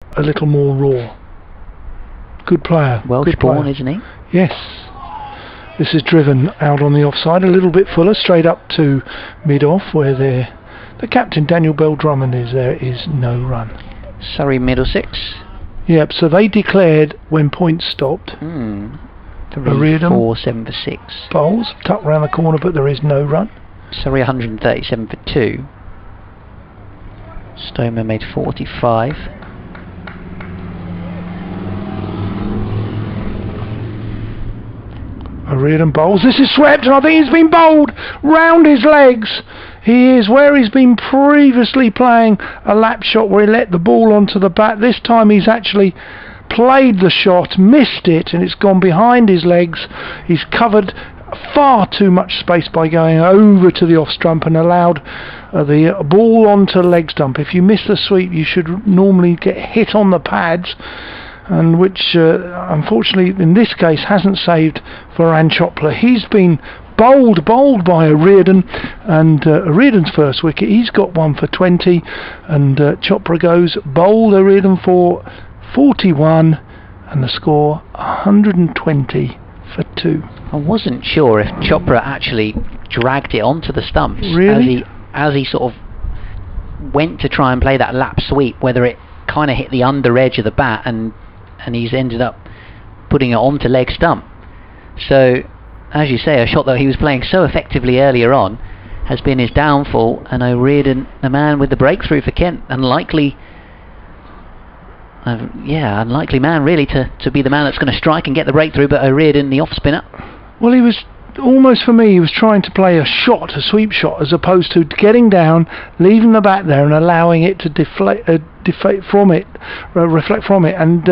a little more raw. Good player. Welsh good born, player. isn't he? Yes. This is driven out on the offside, a little bit fuller, straight up to mid-off, where the captain, Daniel Bell-Drummond, is there. Is no run. Surrey Middlesex. Yep, so they declared when points stopped. 3, 4, 7 for 6. Bowls, tucked round the corner, but there is no run. Surrey 137 for 2. Stoneman made 45. O'Riordan bowls. This is swept, and I think he's been bowled round his legs. He is where he's been previously playing a lap shot where he let the ball onto the bat. This time he's actually played the shot, missed it, and it's gone behind his legs. He's covered far too much space by going over to the off stump and allowed the ball onto leg stump. If you miss the sweep, you should normally get hit on the pads, and which unfortunately in this case hasn't saved Varane Chopra. He's been bowled by O'Riordan, and O'Riordan's first wicket, he's got 1 for 20, and Chopra goes bowled O'Riordan for 41, and the score 120 for 2. I wasn't sure if Chopra actually dragged it onto the stumps. Really? As he sort of went to try and play that lap sweep, whether it kind of hit the under edge of the bat and he's ended up putting it onto leg stump. So, as you say, a shot that he was playing so effectively earlier on has been his downfall, and O'Riordan, the man with the breakthrough for Kent, unlikely man really to be the man that's going to strike and get the breakthrough, but O'Riordan, the off spinner. Well, he was almost, for me, he was trying to play a sweep shot, as opposed to getting down, leaving the bat there and allowing it to reflect from it. And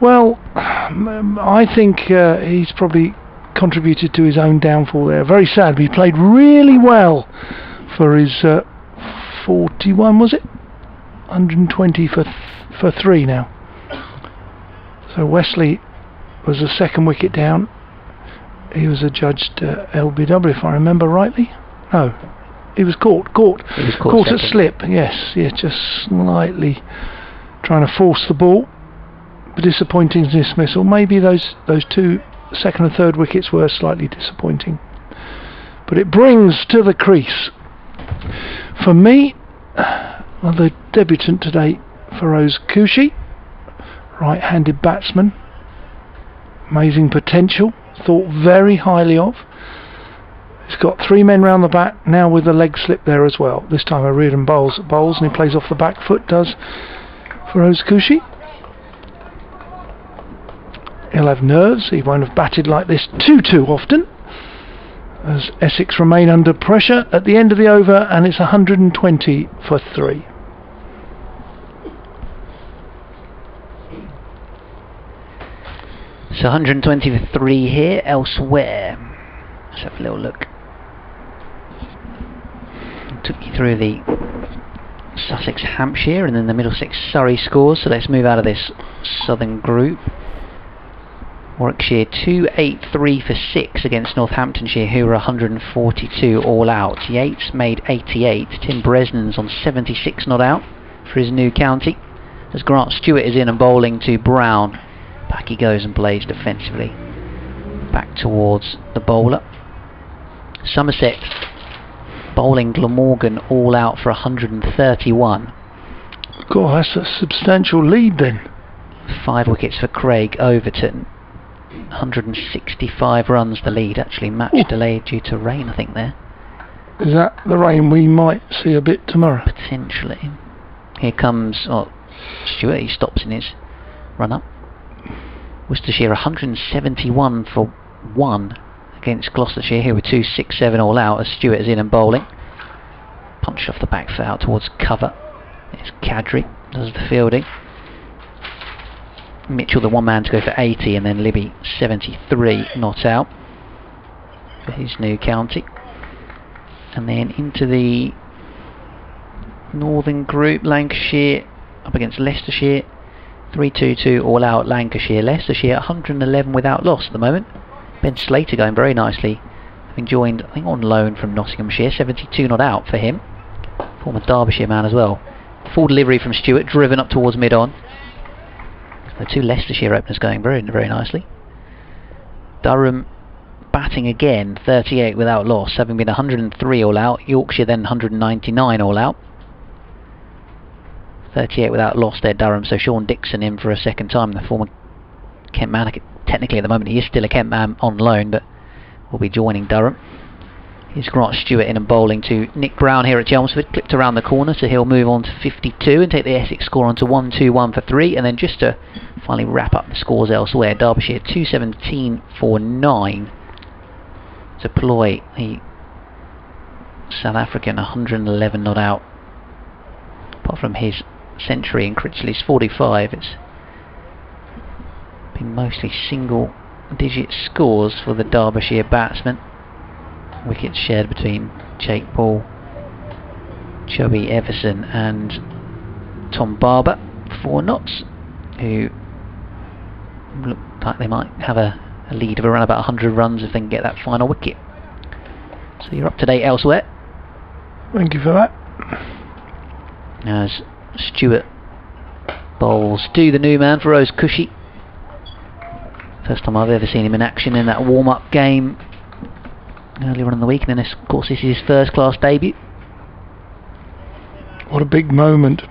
well, I think he's probably contributed to his own downfall there. Very sad. He played really well for his 41, was it? 120 for 3 now. So Wesley was the second wicket down. He was adjudged LBW, if I remember rightly. No, he was caught at slip. Yes, just slightly trying to force the ball. Disappointing dismissal. Maybe those 2 second and third wickets were slightly disappointing, but it brings to the crease for me the debutant today, Feroz Kushi, right-handed batsman, amazing potential, thought very highly of. He's got 3 men round the bat now with the leg slip there as well. This time O'Riordan bowls and he plays off the back foot, does Feroz Kushi. He'll have nerves. He won't have batted like this too often, as Essex remain under pressure at the end of the over, and it's 120 for 3. So 120 for 3 here. Elsewhere, let's have a little look. Took you through the Sussex Hampshire and then the Middlesex Surrey scores, so let's move out of this southern group. Warwickshire 283 for 6 against Northamptonshire, who were 142 all out. Yates made 88. Tim Bresnan's on 76 not out for his new county, as Grant Stewart is in and bowling to Brown. Back he goes and plays defensively back towards the bowler. Somerset bowling Glamorgan all out for 131. God, that's a substantial lead then. 5 wickets for Craig Overton. 165 runs the lead, actually match delayed due to rain, I think there. Is that the rain we might see a bit tomorrow? Potentially. Here comes Stewart, he stops in his run up. Worcestershire 171 for 1 against Gloucestershire, who were 267 all out, as Stewart is in and bowling. Punched off the back foot out towards cover. It's Kadri does the fielding. Mitchell, the one man to go for 80, and then Libby 73 not out for his new county. And then into the northern group, Lancashire up against Leicestershire, 322 all out Lancashire. Leicestershire 111 without loss at the moment. Ben Slater going very nicely, having joined, I think, on loan from Nottinghamshire. 72 not out for him, former Derbyshire man as well. full delivery from Stewart, driven up towards mid-on. The two Leicestershire openers going very, very nicely. Durham batting again, 38 without loss, having been 103 all out. Yorkshire then 199 all out. 38 without loss there, Durham. So Sean Dixon in for a second time, the former Kent man. Technically at the moment he is still a Kent man on loan, but will be joining Durham. Here's Grant Stewart in and bowling to Nick Brown here at Chelmsford, clipped around the corner, so he'll move on to 52 and take the Essex score on to 1-2-1 for 3, and then just to finally wrap up the scores elsewhere, Derbyshire 217 for 9 to Ploy, the South African, 111 not out. Apart from his century in Critchley's 45, it's been mostly single digit scores for the Derbyshire batsmen. Wickets shared between Jake Ball, Chubby Everson and Tom Barber, 4 knots, who look like they might have a lead of around about 100 runs if they can get that final wicket. So you're up to date elsewhere. Thank you for that. As Stewart bowls to the new man, Feroz Kushi. First time I've ever seen him in action in that warm-up game earlier on in the week, and then of course this is his first class debut. What a big moment.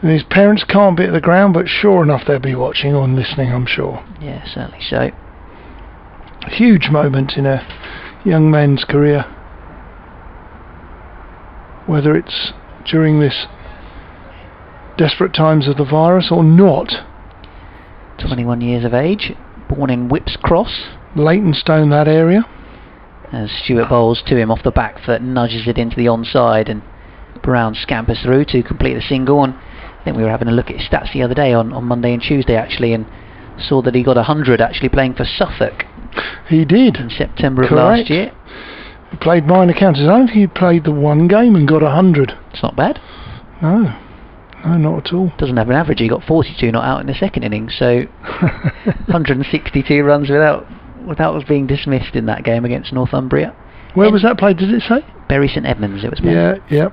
And his parents can't be at the ground, but sure enough they'll be watching or listening, I'm sure. Yeah, certainly so. A huge moment in a young man's career. Whether it's during this desperate times of the virus or not. 21 years of age, born in Whipps Cross. Leytonstone, that area. As Stewart bowls to him off the back foot, nudges it into the onside, and Brown scampers through to complete the single. And I think we were having a look at his stats the other day on Monday and Tuesday actually, and saw that he got 100 actually playing for Suffolk. He did. In September of Correct. last year. He played minor counties. I don't think he played the one game and got 100. It's not bad. No, not at all. Doesn't have an average. He got 42 not out in the second innings, so 162 runs without being dismissed in that game against Northumbria. Where was that played, did it say? Bury St Edmunds it was played. Yeah, yep.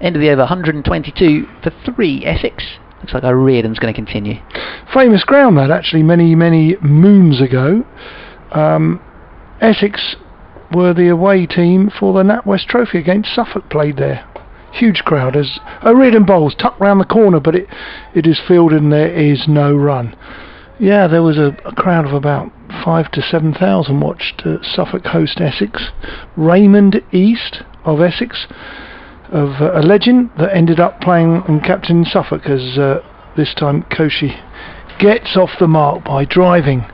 End of the over, 122 for 3, Essex. Looks like O'Riordan's going to continue. Famous ground that, actually, many moons ago. Essex were the away team for the NatWest Trophy against Suffolk, played there. Huge crowd as O'Riordan bowls tucked round the corner, but it is fielded and there is no run. Yeah, there was a crowd of about 5,000 to 7,000 watched Suffolk host Essex. Raymond East of Essex, of a legend that ended up playing and captaining Suffolk, as this time Koshi gets off the mark by driving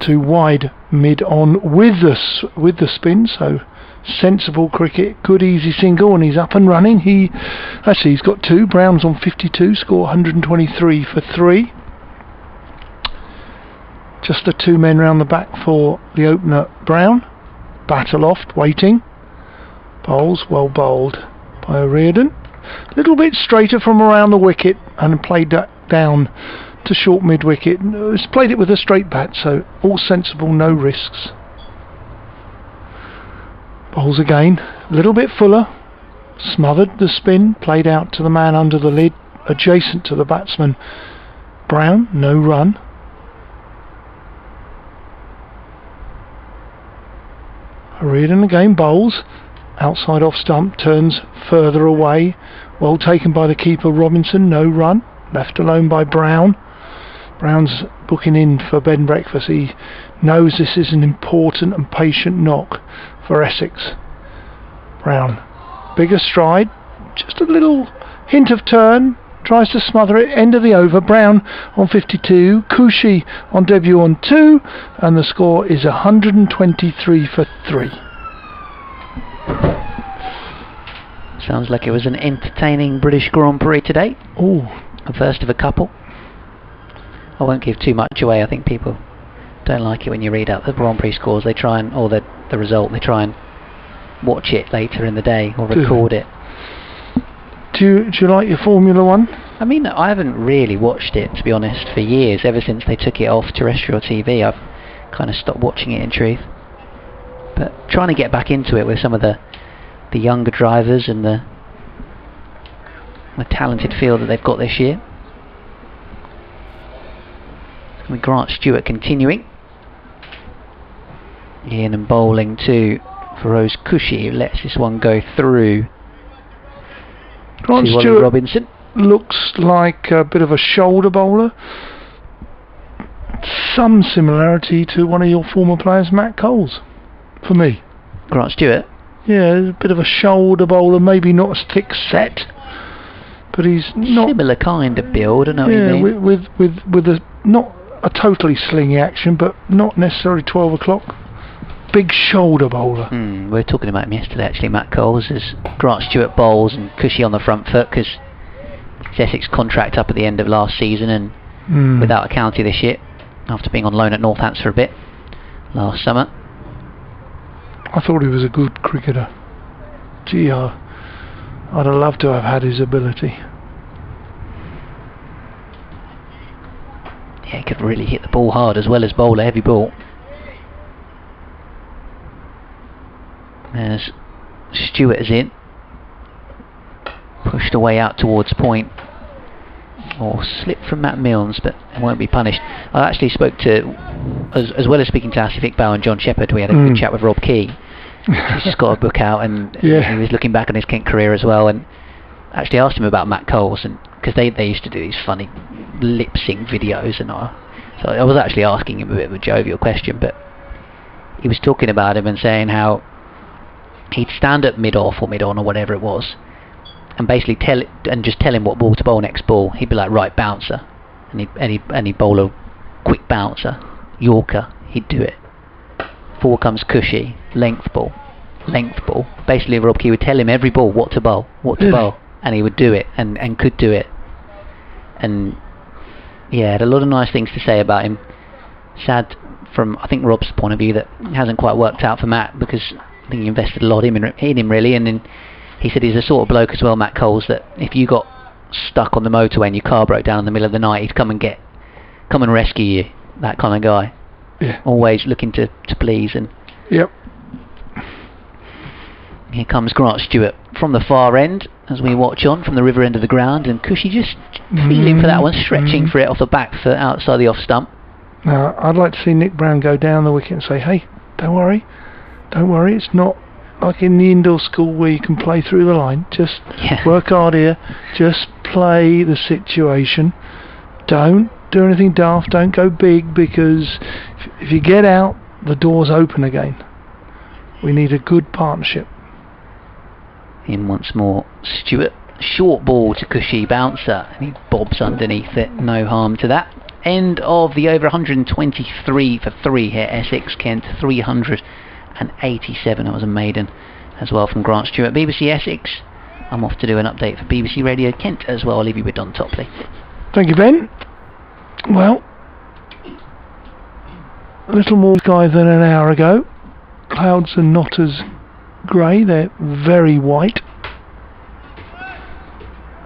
to wide mid-on with the spin. So sensible cricket, good easy single, and he's up and running. He's got 2. Brown's on 52, score 123 for 3. Just the 2 men round the back for the opener Brown. Bat aloft, waiting. Bowls, well bowled by O'Riordan. A little bit straighter from around the wicket and played that down to short mid-wicket. It's played it with a straight bat, so all sensible, no risks. Bowls again, a little bit fuller. Smothered the spin, played out to the man under the lid, adjacent to the batsman Brown, no run. O'Riordan again bowls, outside off stump, turns further away, well taken by the keeper Robinson, no run, left alone by Brown. Brown's booking in for bed and breakfast. He knows this is an important and patient knock for Essex. Brown, bigger stride, just a little hint of turn, tries to smother it, end of the over. Brown on 52, Kushi on debut on 2, and the score is 123 for 3. Sounds like it was an entertaining British Grand Prix today. Oh, a first of a couple. I won't give too much away. I think people don't like it when you read out the Grand Prix scores. They try and, or the result, they try and watch it later in the day or record it. Do you like your Formula 1? I mean, I haven't really watched it, to be honest, for years. Ever since they took it off terrestrial TV, I've kind of stopped watching it in truth. But trying to get back into it with some of the younger drivers and the the talented field that they've got this year. With Grant Stewart continuing. In and bowling to Feroz Kushi, who lets this one go through. Grant to Stewart Robinson. Looks like a bit of a shoulder bowler. Some similarity to one of your former players, Matt Coles, for me. Grant Stewart? Yeah, a bit of a shoulder bowler, maybe not as thick set, but he's not... Similar kind of build, I know what you mean. with a, not a totally slingy action, but not necessarily 12 o'clock. Big shoulder bowler. We were talking about him yesterday, actually, Matt Coles, as Grant Stewart bowls and Cushy on the front foot, because his Essex contract up at the end of last season and without a county this year, after being on loan at Northants for a bit last summer. I thought he was a good cricketer. Gee, I'd have loved to have had his ability. Yeah, he could really hit the ball hard as well as bowl a heavy ball. As Stewart is in, pushed away out towards point, or slipped from Matt Milnes, but won't be punished. I actually spoke to, as well as speaking to Asif Iqbal and John Shepherd, we had a good chat with Rob Key. He's just got a book out, and he was looking back on his Kent career as well, and actually asked him about Matt Coles, and because they used to do these funny lip sync videos, and so I was actually asking him a bit of a jovial question, but he was talking about him and saying how he'd stand up mid-off or mid-on or whatever it was, and basically just tell him what ball to bowl next ball. He'd be like, right, bouncer, and he'd bowl a quick bouncer, Yorker. He'd do it. Forward comes Cushy, length ball. Basically, Rob Key would tell him every ball what to bowl, and he would do it and could do it. And yeah, had a lot of nice things to say about him. Sad from, I think, Rob's point of view that it hasn't quite worked out for Matt, because I think he invested a lot in him really, and then he said he's the sort of bloke as well, Matt Coles, that if you got stuck on the motorway and your car broke down in the middle of the night, he'd come and rescue you. That kind of guy. Yeah. Always looking to please. And yep. Here comes Grant Stewart from the far end as we watch on from the river end of the ground, and Cushy just feeling for that one, stretching for it off the back foot outside the off stump. Now, I'd like to see Nick Brown go down the wicket and say, hey, don't worry, it's not like in the indoor school where you can play through the line. Just work hard here, just play the situation. Don't do anything daft, don't go big, because if you get out, the door's open again. We need a good partnership. In once more, Stewart, short ball to Cushy, bouncer, and he bobs underneath it, no harm to that. End of the over 123 for 3 here, Essex, Kent, 387, that was a maiden as well from Grant Stewart. BBC Essex, I'm off to do an update for BBC Radio Kent as well. I'll leave you with Don Topley. Thank you, Ben. Well, a little more sky than an hour ago. Clouds are not as grey, they're very white.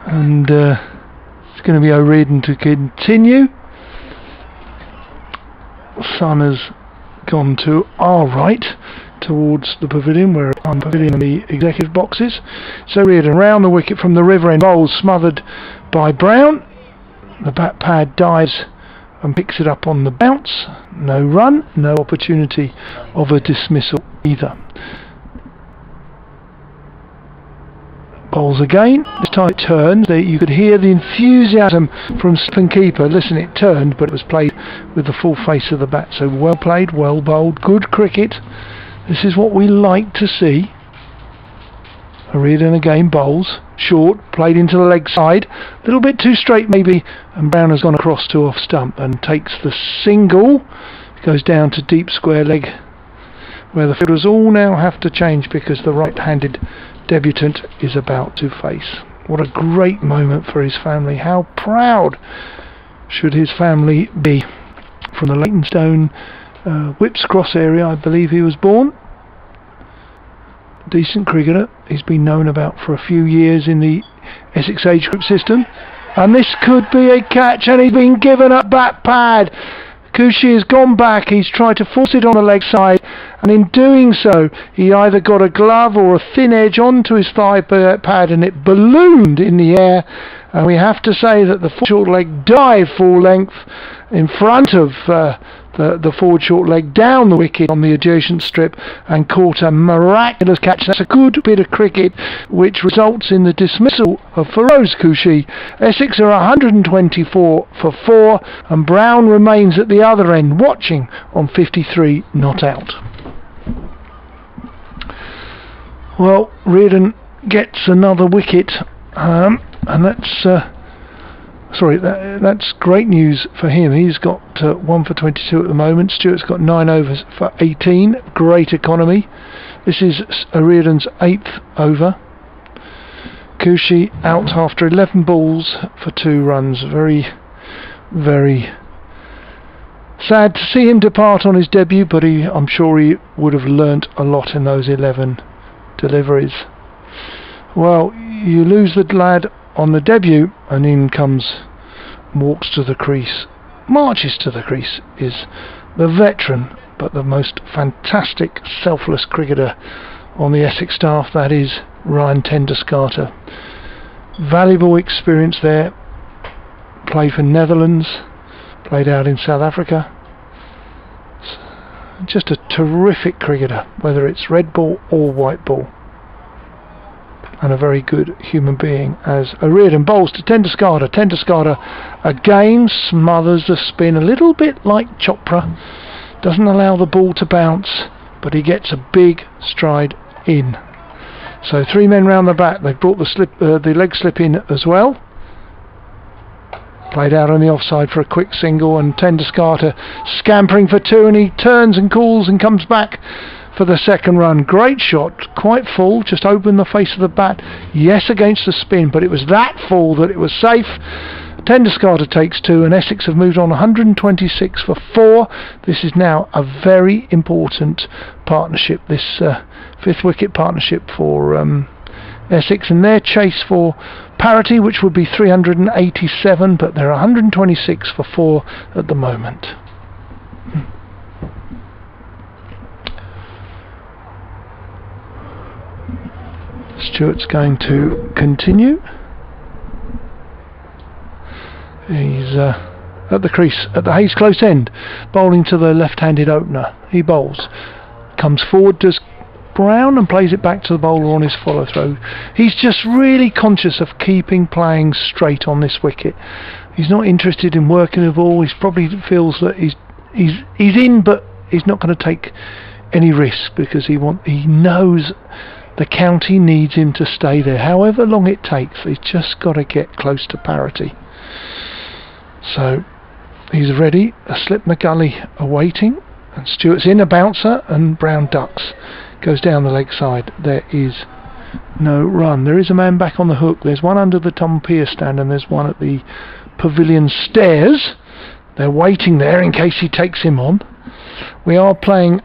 And it's going to be O'Riordan to continue. Sun has gone to our right towards the pavilion, where I'm pavilion in the executive boxes. So O'Riordan round the wicket from the river end, bowls smothered by Brown. The bat pad dives and picks it up on the bounce. No run, no opportunity of a dismissal either. Bowls again. This time it turned. You could hear the enthusiasm from Stephen Keeper. Listen, it turned, but it was played with the full face of the bat. So well played, well bowled, good cricket. This is what we like to see. O'Riordan again bowls. Short, played into the leg side. A little bit too straight maybe, and Brown has gone across to off stump and takes the single. Goes down to deep square leg, where the fielders all now have to change because the right-handed debutant is about to face. What a great moment for his family. How proud should his family be. From the Leytonstone Whips Cross area, I believe he was born. Decent cricketer. He's been known about for a few years in the Essex age group system. And this could be a catch, and he's been given a bat pad. Cushy has gone back, he's tried to force it on the leg side, and in doing so he either got a glove or a thin edge onto his thigh pad and it ballooned in the air, and we have to say that the short leg dived full length in front of the forward short leg down the wicket on the adjacent strip and caught a miraculous catch. That's a good bit of cricket which results in the dismissal of Feroz Kushi. Essex are 124 for 4 and Brown remains at the other end watching on 53 not out. Well, Reardon gets another wicket, and that's that's great news for him. He's got 1 for 22 at the moment. Stewart's got 9 overs for 18. Great economy. This is Reardon's 8th over. Kushi out after 11 balls for 2 runs. Very, very sad to see him depart on his debut, but I'm sure he would have learnt a lot in those 11 deliveries. Well, you lose the lad on the debut, and in comes, walks to the crease, marches to the crease, is the veteran but the most fantastic selfless cricketer on the Essex staff, that is Ryan Tenderscarta. Valuable experience there, played for Netherlands, played out in South Africa. Just a terrific cricketer, whether it's red ball or white ball, and a very good human being. As Reardon bowls to Tenderscarta. Tenderscarta again smothers the spin a little bit like Chopra, doesn't allow the ball to bounce, but he gets a big stride in. So 3 men round the bat. They've brought the leg slip in as well. Played out on the offside for a quick single, and Tenderscarta scampering for 2, and he turns and calls and comes back for the second run. Great shot, quite full, just opened the face of the bat. Yes, against the spin, but it was that full that it was safe. Tenderscarta takes 2, and Essex have moved on 126 for 4. This is now a very important partnership, this 5th wicket partnership for Essex, and their chase for parity, which would be 387, but they're 126 for 4 at the moment. Stewart's going to continue. He's at the crease, at the Hayes close end, bowling to the left-handed opener. He bowls, comes forward, does Brown, and plays it back to the bowler on his follow-through. He's just really conscious of playing straight on this wicket. He's not interested in working the ball. He probably feels that he's in, but he's not going to take any risk because he knows the county needs him to stay there, however long it takes. He's just got to get close to parity. So he's ready. A slip in the gully awaiting, and Stewart's in, a bouncer, and Brown ducks. Goes down the leg side. There is no run. There is a man back on the hook. There's one under the Tom Pier stand, and there's one at the pavilion stairs. They're waiting there in case he takes him on. We are playing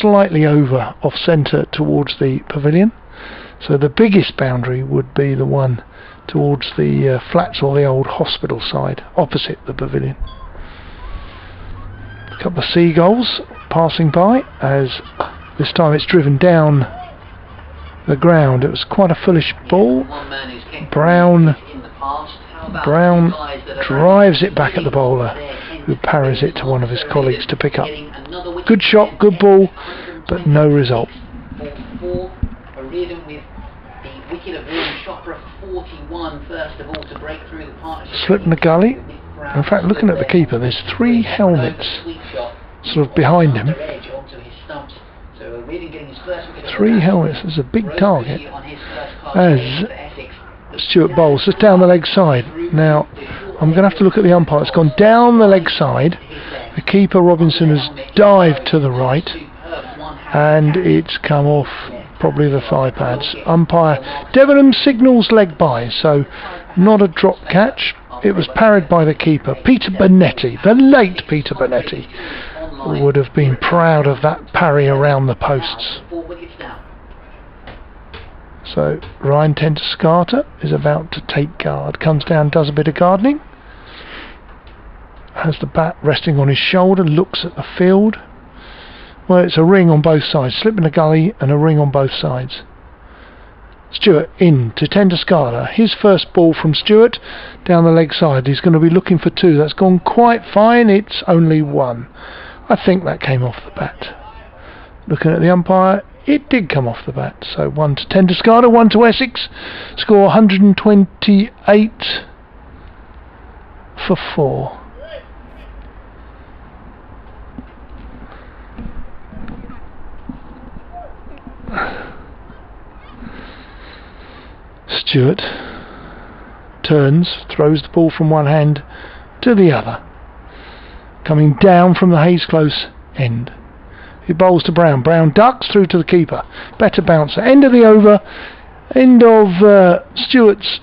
slightly over off centre towards the pavilion, so the biggest boundary would be the one towards the flats or the old hospital side opposite the pavilion. A couple of seagulls passing by, as this time it's driven down the ground. It was quite a foolish ball. Brown drives it back at the bowler, who parries it to one of his colleagues to pick up. Good shot, good ball, but no result. Slip in the gully. In fact, looking at the keeper, there's 3 helmets sort of behind him. 3 helmets. There's a big target. As Stewart bowls just down the leg side. Now, I'm going to have to look at the umpire. It's gone down the leg side. The keeper, Robinson, has dived to the right, and it's come off probably the thigh pads. Umpire Debenham signals leg by, so not a drop catch. It was parried by the keeper, Peter Bonetti, the late Peter Bonetti, would have been proud of that parry around the posts. So Ryan Tenderscarta is about to take guard, comes down, does a bit of gardening, has the bat resting on his shoulder, looks at the field, Well, it's a ring on both sides. Slip in the gully and a ring on both sides. Stewart in to Tenderscarta. His first ball from Stewart down the leg side. He's going to be looking for 2. That's gone quite fine. It's only 1. I think that came off the bat. Looking at the umpire, it did come off the bat. So 1 to Tenderscarta, 1 to Essex. Score 128 for 4. Stewart turns, throws the ball from one hand to the other, coming down from the Hayes Close end. He bowls to Brown. Brown ducks through to the keeper. Better bouncer. End of the over. End of Stewart's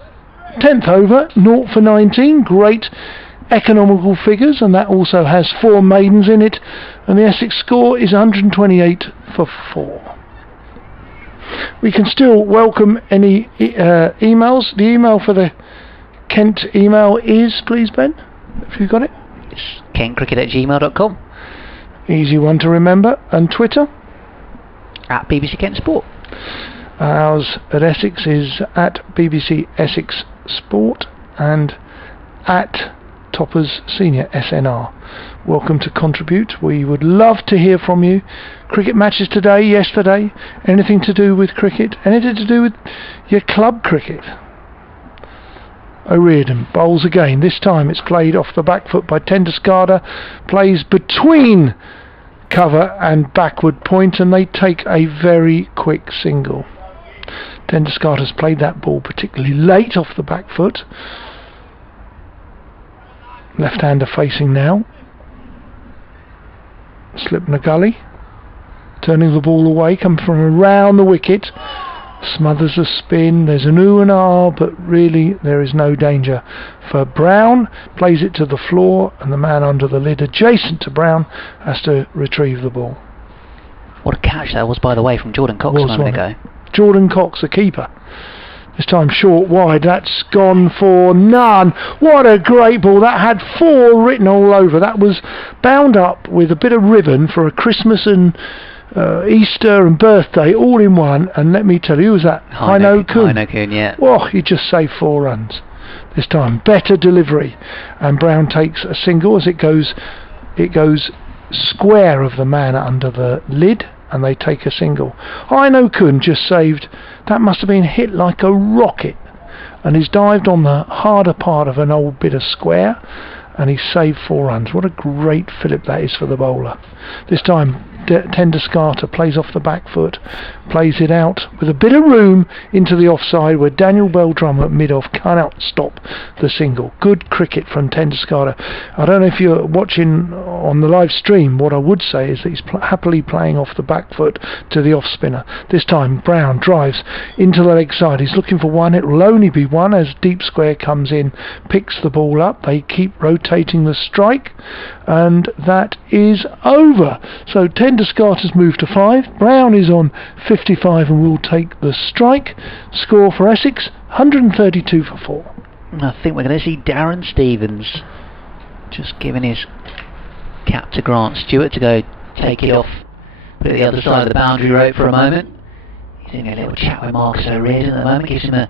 10th over. 0 for 19. Great economical figures, and that also has 4 maidens in it. And the Essex score is 128 for 4. We can still welcome any emails. The email for the Kent email is, please, Ben, if you've got it. It's kentcricket@gmail.com. Easy one to remember. And Twitter? At BBC Kent Sport. Ours at Essex is at BBC Essex Sport and at Toppers Senior SNR. Welcome to contribute. We would love to hear from you. Cricket matches today, yesterday, anything to do with cricket, anything to do with your club cricket. O'Riordan bowls again. This time it's played off the back foot by Tenderscarta. Plays between cover and backward point, and they take a very quick single. Tenderscarta's played that ball particularly late off the back foot. Left-hander facing now. Slip in the gully. Turning the ball away, come from around the wicket. Smothers a spin. There's an ooh and ah, but really there is no danger for Brown. Plays it to the floor, and the man under the lid adjacent to Brown has to retrieve the ball. What a catch that was, by the way, from Jordan Cox a moment ago. Jordan Cox, the keeper. This time short wide. That's gone for none. What a great ball. That had 4 written all over. That was bound up with a bit of ribbon for a Christmas and Easter and birthday all in one. And let me tell you, who was that? Haino Kun. Haino Kun, yeah. Oh, he just saved 4 runs. This time better delivery, and Brown takes a single as it goes square of the man under the lid, and they take a single. Haino Kun just saved. That must have been hit like a rocket, and he's dived on the harder part of an old bit of square, and he's saved 4 runs. What a great fillip that is for the bowler. This time Tenderscarta plays off the back foot, plays it out with a bit of room into the offside, where Daniel Beldrum at mid-off cannot stop the single. Good cricket from Tenderscarta. I don't know if you're watching on the live stream. What I would say is that he's happily playing off the back foot to the off spinner. This time Brown drives into the leg side. He's looking for 1. It will only be 1 as deep square comes in, picks the ball up. They keep rotating the strike, and that is over. So Tenderscarta's moved to 5. Brown is on 55 and will take the strike. Score for Essex 132 for 4. I think we're going to see Darren Stevens just giving his cap to Grant Stewart to go take it off, put it the other side of the boundary rope for a moment. He's in a little chat with Marcus O'Riordan at the moment, gives him an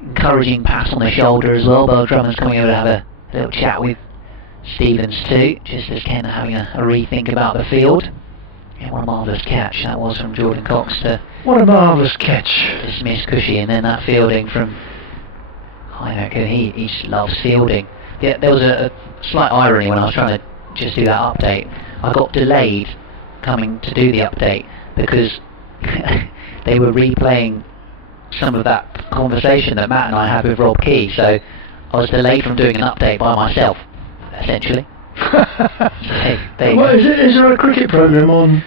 encouraging pass on the shoulder as well. Beldrum's coming over to have a little chat with Stevens too, just as Ken having a rethink about the field. Yeah, what a marvellous catch that was from Jordan Cox to... What a marvellous catch. Dismiss Cushy, and then that fielding from... I reckon he loves fielding. Yeah, there was a slight irony when I was trying to just do that update. I got delayed coming to do the update because they were replaying some of that conversation that Matt and I had with Rob Key, so I was delayed from doing an update by myself, essentially. Well, is there a cricket programme on?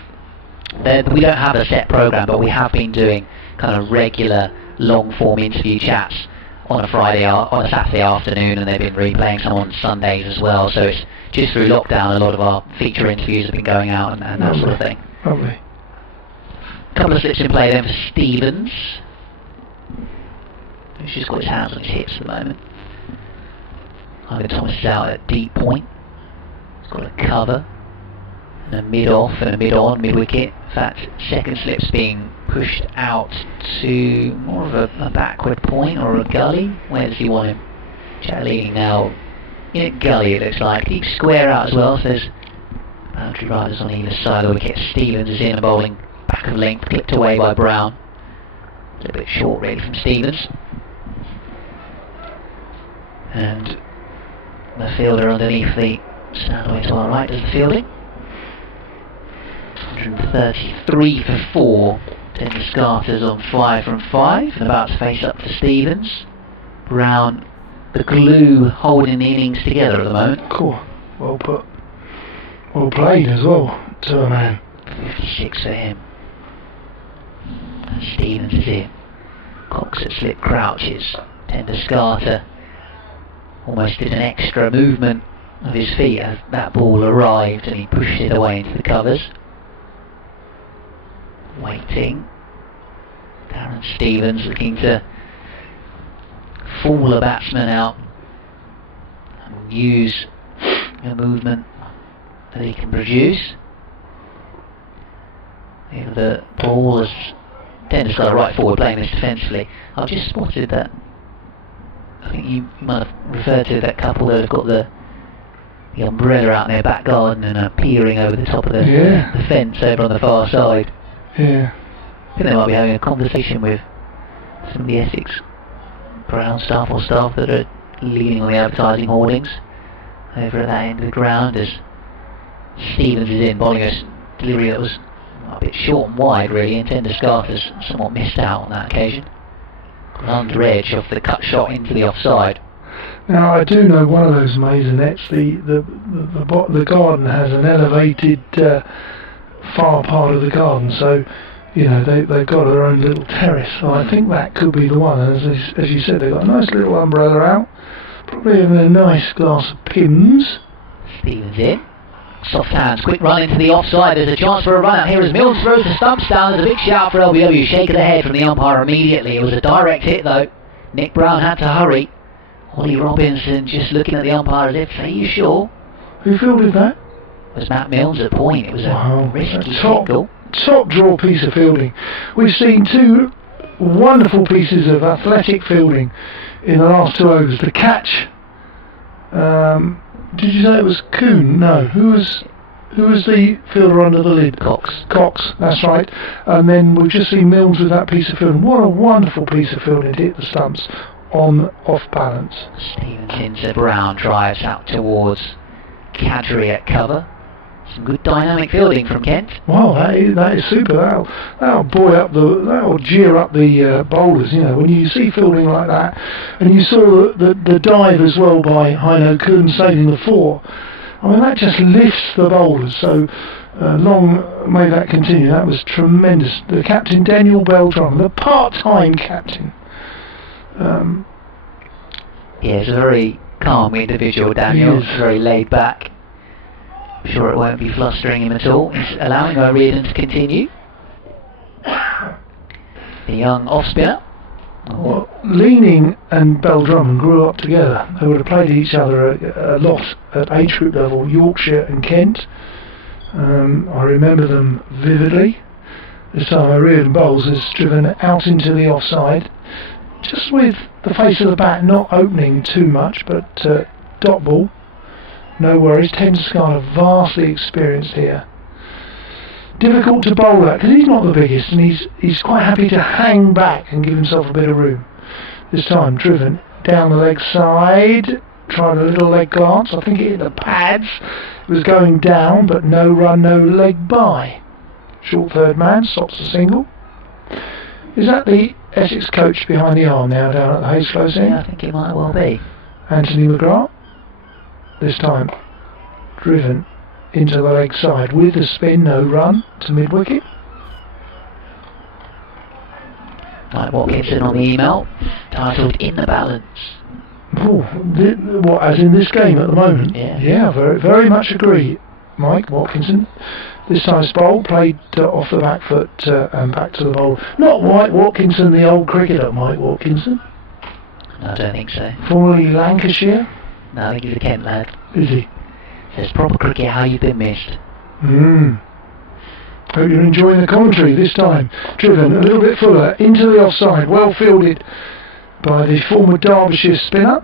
We don't have a set programme, but we have been doing kind of regular long form interview chats on a Saturday afternoon, and they've been replaying some on Sundays as well. So it's just through lockdown, a lot of our feature interviews have been going out and that sort of thing. Lovely. A couple of slips in play then for Stevens, who's just got his hands on his hips at the moment. Ivan Thomas is out at deep point. He's got a cover. a mid-off and a mid-on, mid-wicket. In fact, second slip's being pushed out to more of a backward point or a gully. Where does he want him? Chat leading now in a gully, it looks like. Deep square out as well, so there's boundary riders on either side of the wicket. Stevens is in, bowling back of length, clipped away by Brown. A little bit short really from Stevens. And the fielder underneath the stand away to our right does the fielding. 133 for 4. Tenderscarta's on 5 from 5 and about to face up to Stevens. Brown, the glue holding the innings together at the moment. Cool. Well put. Well played as well, to a man. 56 for him. And Stevens is in. Cox at slip crouches. Tenderscarta almost did an extra movement of his feet as that ball arrived and he pushed it away into the covers. Waiting. Darren Stevens looking to fool a batsman out and use a movement that he can produce. The ball has Tenderscarta right forward playing this defensively. I've just spotted that. I think you might have referred to that couple that have got the umbrella out in their back garden and are peering over the top of the fence over on the far side. Yeah. I think they might be having a conversation with some of the Essex ground staff or staff that are leaning on the advertising hoardings over at that end of the ground as Stevens is in, bowling a delivery that was a bit short and wide really, and Tenderscarta's somewhat missed out on that occasion. Under edge of the cut shot into the offside. Now I do know one of those maisonettes, the garden has an elevated far part of the garden, so you know they've got their own little terrace. So I think that could be the one. As you said, they've got a nice little umbrella out, probably having a nice glass of Pimm's. Stevens in. Soft hands, quick run into the offside. There's a chance for a run out here as Mills throws the stumps down. There's a big shout for LBW. Shake of the head from the umpire immediately. It was a direct hit though. Nick Brown had to hurry. Ollie Robinson just looking at the umpire as if, are you sure? Who fielded that? It was Matt Mills at point. It was a risky single. Top draw piece of fielding. We've seen two wonderful pieces of athletic fielding in the last 2 overs. The catch. Did you say it was Kuhn? No. Who was the fielder under the lid? Cox. Cox, that's right. And then we've just seen Mills with that piece of fielding. What a wonderful piece of fielding to hit the stumps on off balance. Stevens into Brown, drives out towards Kadri at cover. Some good dynamic fielding from Kent. Wow, that is super. That'll jeer up the bowlers. You know, when you see fielding like that, and you saw the dive as well by Heino Kuhn saving the 4. I mean, that just lifts the bowlers. So long may that continue. That was tremendous. The captain Daniel Beltran, the part-time captain. He's a very calm individual, Daniel. Very laid back. I'm sure it won't be flustering him at all. He's allowing O'Riordan to continue. The young off-spinner. Well, Leaning and Beldrum grew up together. They would have played each other a lot at age group level, Yorkshire and Kent. I remember them vividly. This time O'Riordan bowls has driven out into the offside, just with the face of the bat not opening too much, but dot ball. No worries. Tenderscarta vastly experienced here. Difficult to bowl that because he's not the biggest, and he's quite happy to hang back and give himself a bit of room. This time driven down the leg side, tried a little leg glance. I think it hit the pads. It was going down, but no run, no leg by. Short third man stops the single. Is that the Essex coach behind the arm now down at the Hayes Close end? Yeah, I think it might well be. Anthony McGrath. This time driven into the leg side with a spin, no run to mid wicket. Mike Watkinson on the email, titled In the Balance. Oh, what, as in this game at the moment? Yeah, very, very much agree. Mike Watkinson. This time's bowl played off the back foot and back to the bowl. Not Mike Watkinson, the old cricketer, Mike Watkinson. No, I don't think so. Formerly Lancashire. No, I think he's a Kent lad. Is he? Says proper cricket, how you've been missed. Hope you're enjoying the commentary this time. Driven a little bit fuller into the offside, well fielded by the former Derbyshire spinner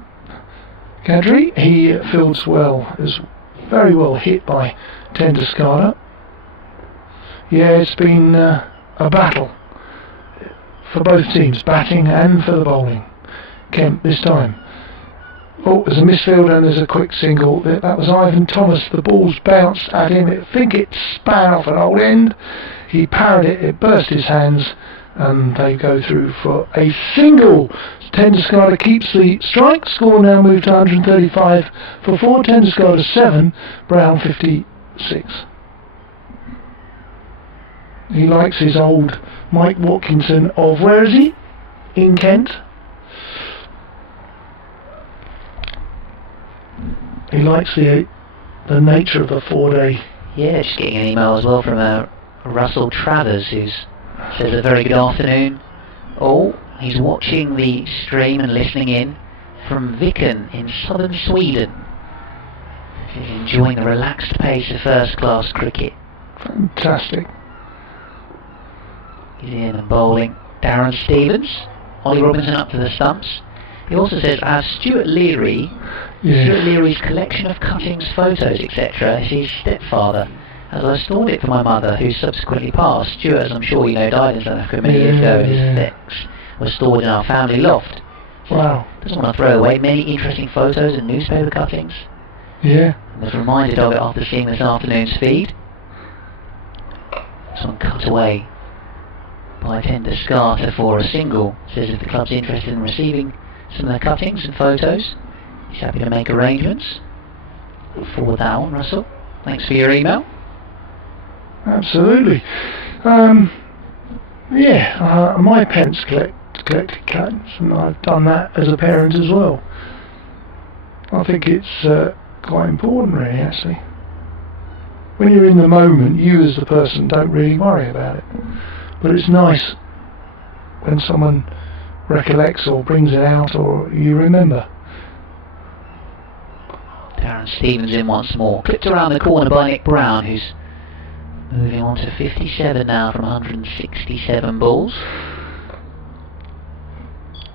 Kadri. He fields well, is very well hit by Tenderscarta. Yeah, it's been a battle for both teams, batting and for the bowling. Kemp this time. Oh, there's a misfield and there's a quick single. That was Ivan Thomas. The ball's bounced at him. I think it span off an old end. He parried it. It burst his hands, and they go through for a single. Tenderscarta keeps the strike. Score now moved to 135 for 4. Tenderscarta 7. Brown 56. He likes his old Mike Watkinson of, where is he? In Kent. He likes the nature of the 4-day. Yeah, just getting an email as well from Russell Travers, who says a very good afternoon. Oh, he's watching the stream and listening in from Viken in southern Sweden. He's enjoying the relaxed pace of first-class cricket. Fantastic. He's in and bowling. Darren Stevens, Ollie Robinson up to the stumps. He also says, as Stewart Leary's collection of cuttings, photos, etc. is his stepfather, as I stored it for my mother, who subsequently passed. Stewart, as I'm sure you know, died in South Africa many years ago, and his effects were stored in our family loft. Wow. Doesn't want to throw away many interesting photos and newspaper cuttings. Yeah. And was reminded of it after seeing this afternoon's feed. Someone cut away by Tenderscarta for a single. Says if the club's interested in receiving some of the cuttings and photos, he's happy to make arrangements. I'll forward that on, Russell. Thanks for your email. Absolutely. My parents collected cuttings, and I've done that as a parent as well. I think it's quite important, really, actually. When you're in the moment, you as the person don't really worry about it. But it's nice when someone recollects or brings it out, or you remember. Darren Stevens in once more. Clipped around the corner by Nick Brown, who's moving on to 57 now from 167 balls.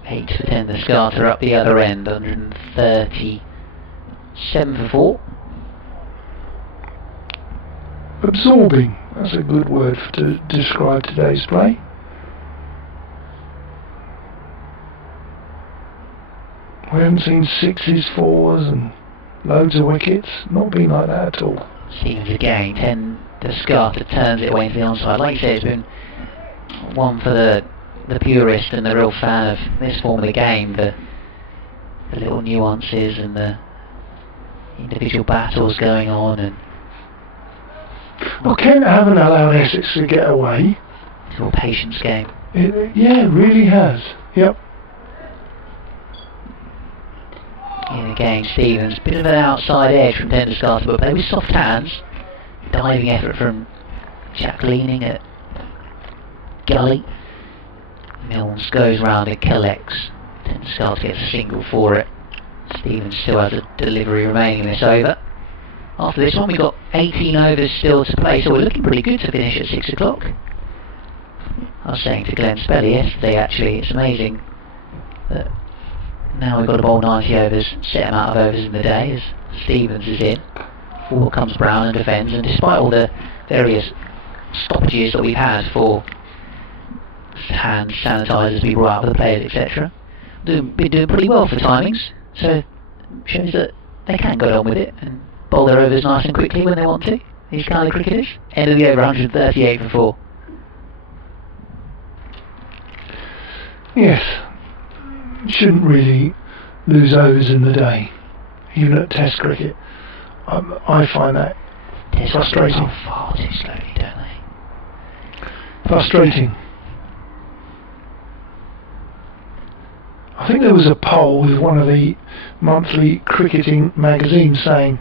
8 for Tenderscarta up the other end, 137 for 4. Absorbing, that's a good word to describe today's play. We haven't seen 6s, 4s and loads of wickets. Not been like that at all. Stevens again. Tenderscarta turns it away into the onside. Like you say, it's been one for the purist and the real fan of this form of the game. The little nuances and the individual battles going on. And well, Kent haven't allowed Essex to get away. It's all a patience game. It really has. Yep. In again, Stevens, bit of an outside edge from Tenderscarta, but play with soft hands. Diving effort from Jack leaning at gully. Milnes goes round and collects. Tenderscarta gets a single for it. Stevens still has a delivery remaining in this over. After this one, we've got 18 overs still to play, so we're looking pretty good to finish at 6 o'clock. I was saying to Glenn Spelly yesterday, actually, it's amazing that now we've got to bowl 90 overs, set amount of overs in the day, as Stevens is in. Forward comes Brown and defends, and despite all the various stoppages that we've had for hand sanitisers we brought out for the players, etc., been doing pretty well for timings, so it shows that they can go on with it and bowl their overs nice and quickly when they want to. These kind of cricketers. End of the over, 138 for 4. Yes. Shouldn't really lose overs in the day, even at Test cricket. I find that Test frustrating. Go far too slowly, don't they? Frustrating. I think there was a poll with one of the monthly cricketing magazines saying,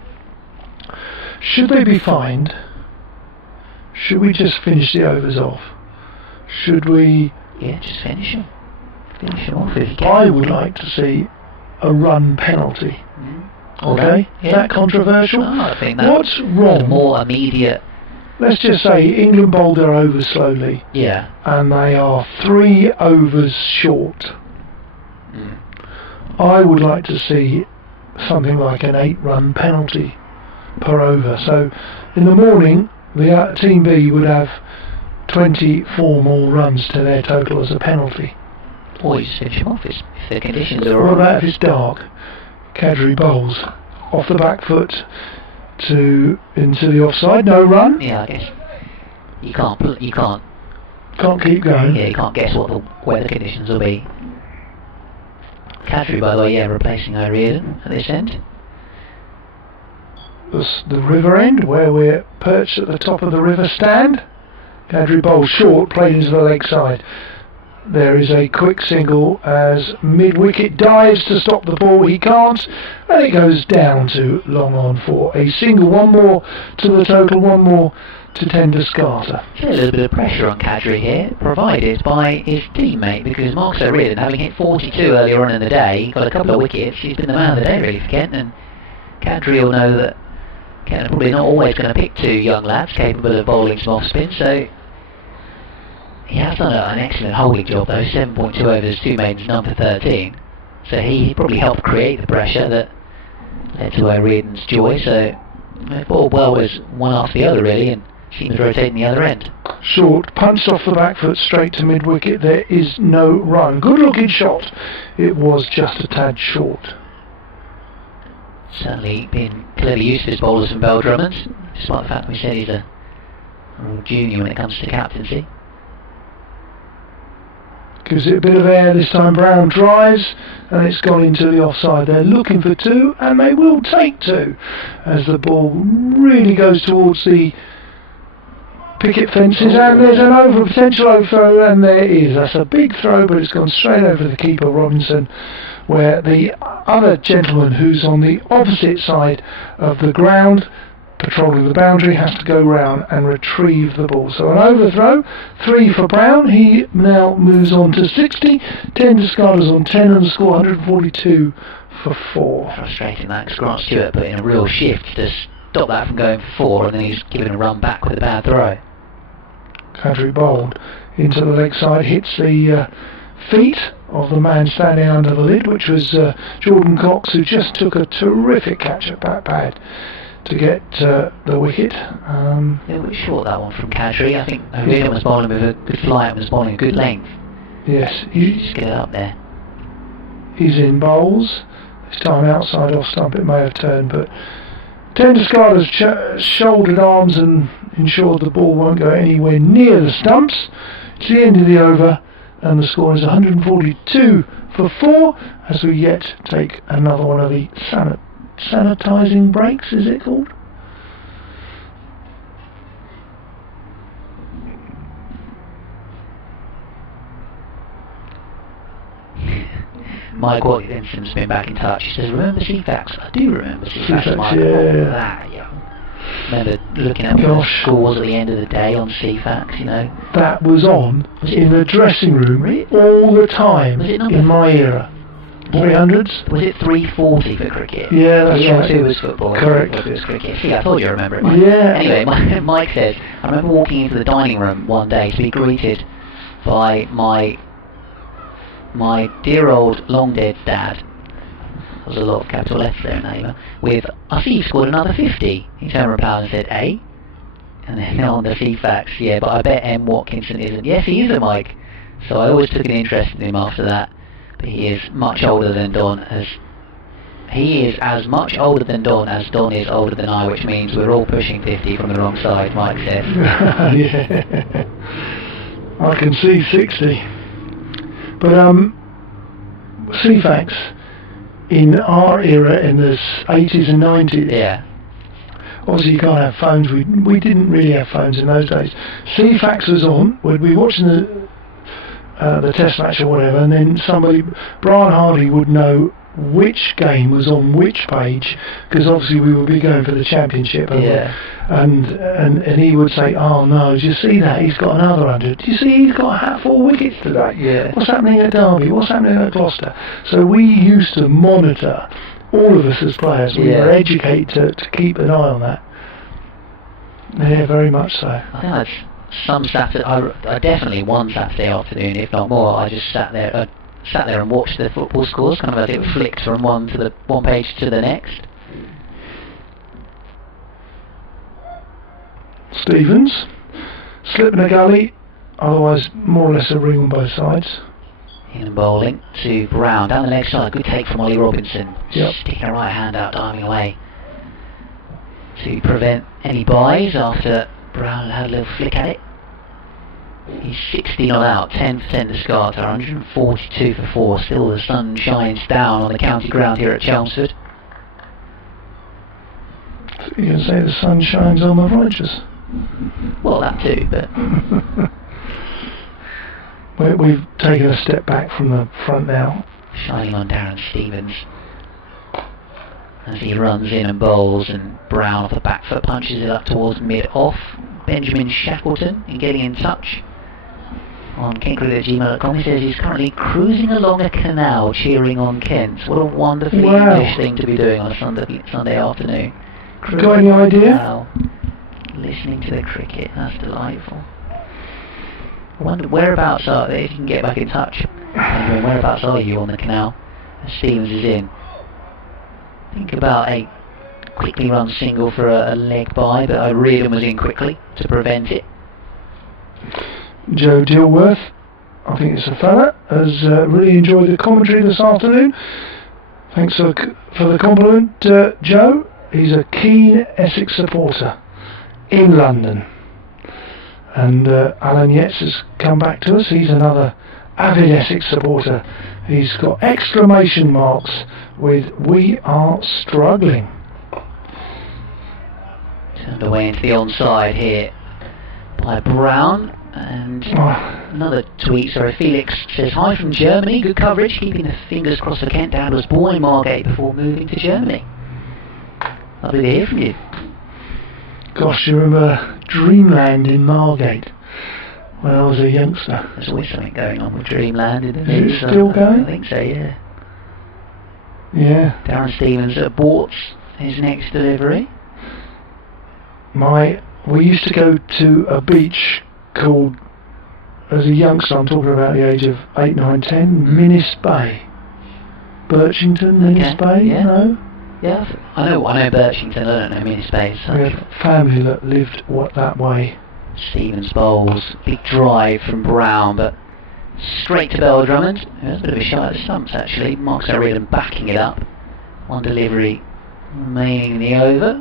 should they be fined? Should we just finish the overs off? Should we... Yeah, just finish them. Finish them off if you can. I would like to see a run penalty. Mm. Okay? Yeah. Is that controversial? No, I think that What's wrong? the more immediate let's just say England bowled their overs slowly. Yeah. And they are 3 overs short. I would like to see something like an 8-run penalty per over. So in the morning, the Team B would have 24 more runs to their total as a penalty. Or you just finish him off if the conditions are What alright. about if it's dark? Kadri bowls off the back foot into the offside, no run. Yeah, I guess you can't keep going. Yeah, you can't guess what the weather conditions will be. Kadri, by the way, replacing O'Riordan at this end. The river end, where we're perched at the top of the river stand. Kadri bowls short, played into the leg side. There is a quick single as mid-wicket dives to stop the ball. He can't, and it goes down to long on for a single. One more to the total, one more to Tenderscarta. A little bit of pressure on Kadri here, provided by his teammate, because Mark O'Riordan, having hit 42 earlier on in the day, got a couple of wickets. He's been the man of the day really for Kent, and Kadri will know that Kent are probably not always going to pick 2 young lads capable of bowling some off spin, so he has done an excellent holding job though. 7.2 overs, 2 maidens, none for 13. So he probably helped create the pressure that led to O'Riordan's joy. So the ball well was one after the other really, and seems rotating the other end. Short, punched off the back foot straight to mid-wicket. There is no run. Good looking shot. It was just a tad short. Certainly been clearly used to his bowlers from Bell Drummond, despite the fact that we said he's a junior when it comes to captaincy. Gives it a bit of air this time. Brown drives and it's gone into the offside. They're looking for 2 and they will take 2 as the ball really goes towards the picket fences, and there's an potential overthrow, and there is. That's a big throw, but it's gone straight over the keeper Robinson, where the other gentleman who's on the opposite side of the ground patrolling the boundary has to go round and retrieve the ball. So an overthrow, 3 for Brown. He now moves on to 60. Tenderscarta's on 10 and the score 142 for 4. Frustrating that, because Grant Stewart put in a real shift to stop that from going for 4, and then he's given a run back with a bad throw. Kadri bowled into the leg side, hits the feet of the man standing under the lid, which was Jordan Cox, who just took a terrific catch at that pad to get the wicket. It was short, that one from Kadri. I think O'Riordan was bowling with a good flight and was bowling a good length. Yes, just get it up there. He's in bowls. This time outside off stump it may have turned, but Tenderscarta's shouldered arms and ensured the ball won't go anywhere near the stumps. It's the end of the over, and the score is 142 for 4 as we yet take another one of the sanitising breaks, is it called? Mike Watkinson's been back in touch. He says, remember CFAX? I do remember CFAX. Yeah. Remember looking at the scores at the end of the day on CFAX, you know. That was on in the dressing room all the time in my era. 300s? Was it 340 for cricket? Yeah, that's right. 2 was football. Correct. 2 was cricket. See, I thought you remember it, Mike. Yeah. Anyway, Mike says, I remember walking into the dining room one day to be greeted by my dear old long dead dad. There was a lot of capital letters there in that email. With, I see you scored another 50. He turned around and said, eh? And then on the CFAX, yeah, but I bet M. Watkinson isn't. Yes, he is a Mike. So I always took an interest in him after that. But he is much older than Don. He is as much older than Don as Don is older than I, which means we're all pushing 50 from the wrong side, Mike says. Yeah. I can see 60. But CFAX in our era in the 80s and 90s. Yeah. Obviously you can't have phones. We didn't really have phones in those days. CFAX was on. We'd be watching the test match or whatever, and then Brian Hardy would know which game was on which page, because obviously we would be going for the championship, and he would say, oh no, do you see that, he's got another 100, do you see he's got 4 wickets today, what's happening at Derby, what's happening at Gloucester? So we used to monitor, all of us as players, we were educated to keep an eye on that. Yeah, very much so. I think that's some Saturday. I definitely one Saturday afternoon, if not more. I just sat there and watched the football scores, kind of as it flicked from one page to the next. Stevens, slip in a gully, otherwise more or less a ring on both sides. In bowling to Brown, down the leg side, good take from Ollie Robinson. Yep. Sticking a right hand out, diving away to prevent any buys after Brown had a little flick at it. He's 60 not out, 10 for Tenderscarta, 142 for 4. Still the sun shines down on the county ground here at Chelmsford. You can say the sun shines on the righteous. Well, that too, but we've taken a step back from the front now. shining on Darren Stevens as he runs in and bowls, and Brown off the back foot punches it up towards mid-off. Benjamin Shackleton in getting in touch on kentcrew@gmail.com. He says he's currently cruising along a canal cheering on Kent. What a wonderfully English thing to be doing on a Sunday afternoon. Got any idea? Canal, listening to the cricket. That's delightful. I wonder whereabouts are they, if you can get back in touch. Benjamin, whereabouts are you on the canal? Stevens is in. Think about a quickly run single for a leg by, but Reardon was in quickly to prevent it. Joe Dilworth, I think it's a fella, has really enjoyed the commentary this afternoon. Thanks for the compliment, Joe. He's a keen Essex supporter in London. And Alan Yates has come back to us. He's another avid Essex supporter. He's got exclamation marks with "We are struggling." Turned away into the onside here by Brown. And another tweet, Felix says, "Hi from Germany, good coverage, keeping the fingers crossed for Kent. Dad was born in Margate before moving to Germany." Lovely to hear from you. Gosh, you remember Dreamland in Margate when I was a youngster? There's always something going on with Dreamland, isn't it? Is it still going? I think so, yeah. Yeah. Darren Stevens aborts his next delivery. We used to go to a beach called, as a youngster, I'm talking about the age of 8, 9, 10, Minnis Bay. Birchington, Minnis Bay, yeah. You know? Yeah, I know Birchington, I don't know Minnis Bay. We had a family that lived that way. Stevens bowls, big drive from Brown, but straight to Bell Drummond. It was a bit of a shot at the stumps actually. Mark O'Riordan backing it up. One delivery remaining in the over.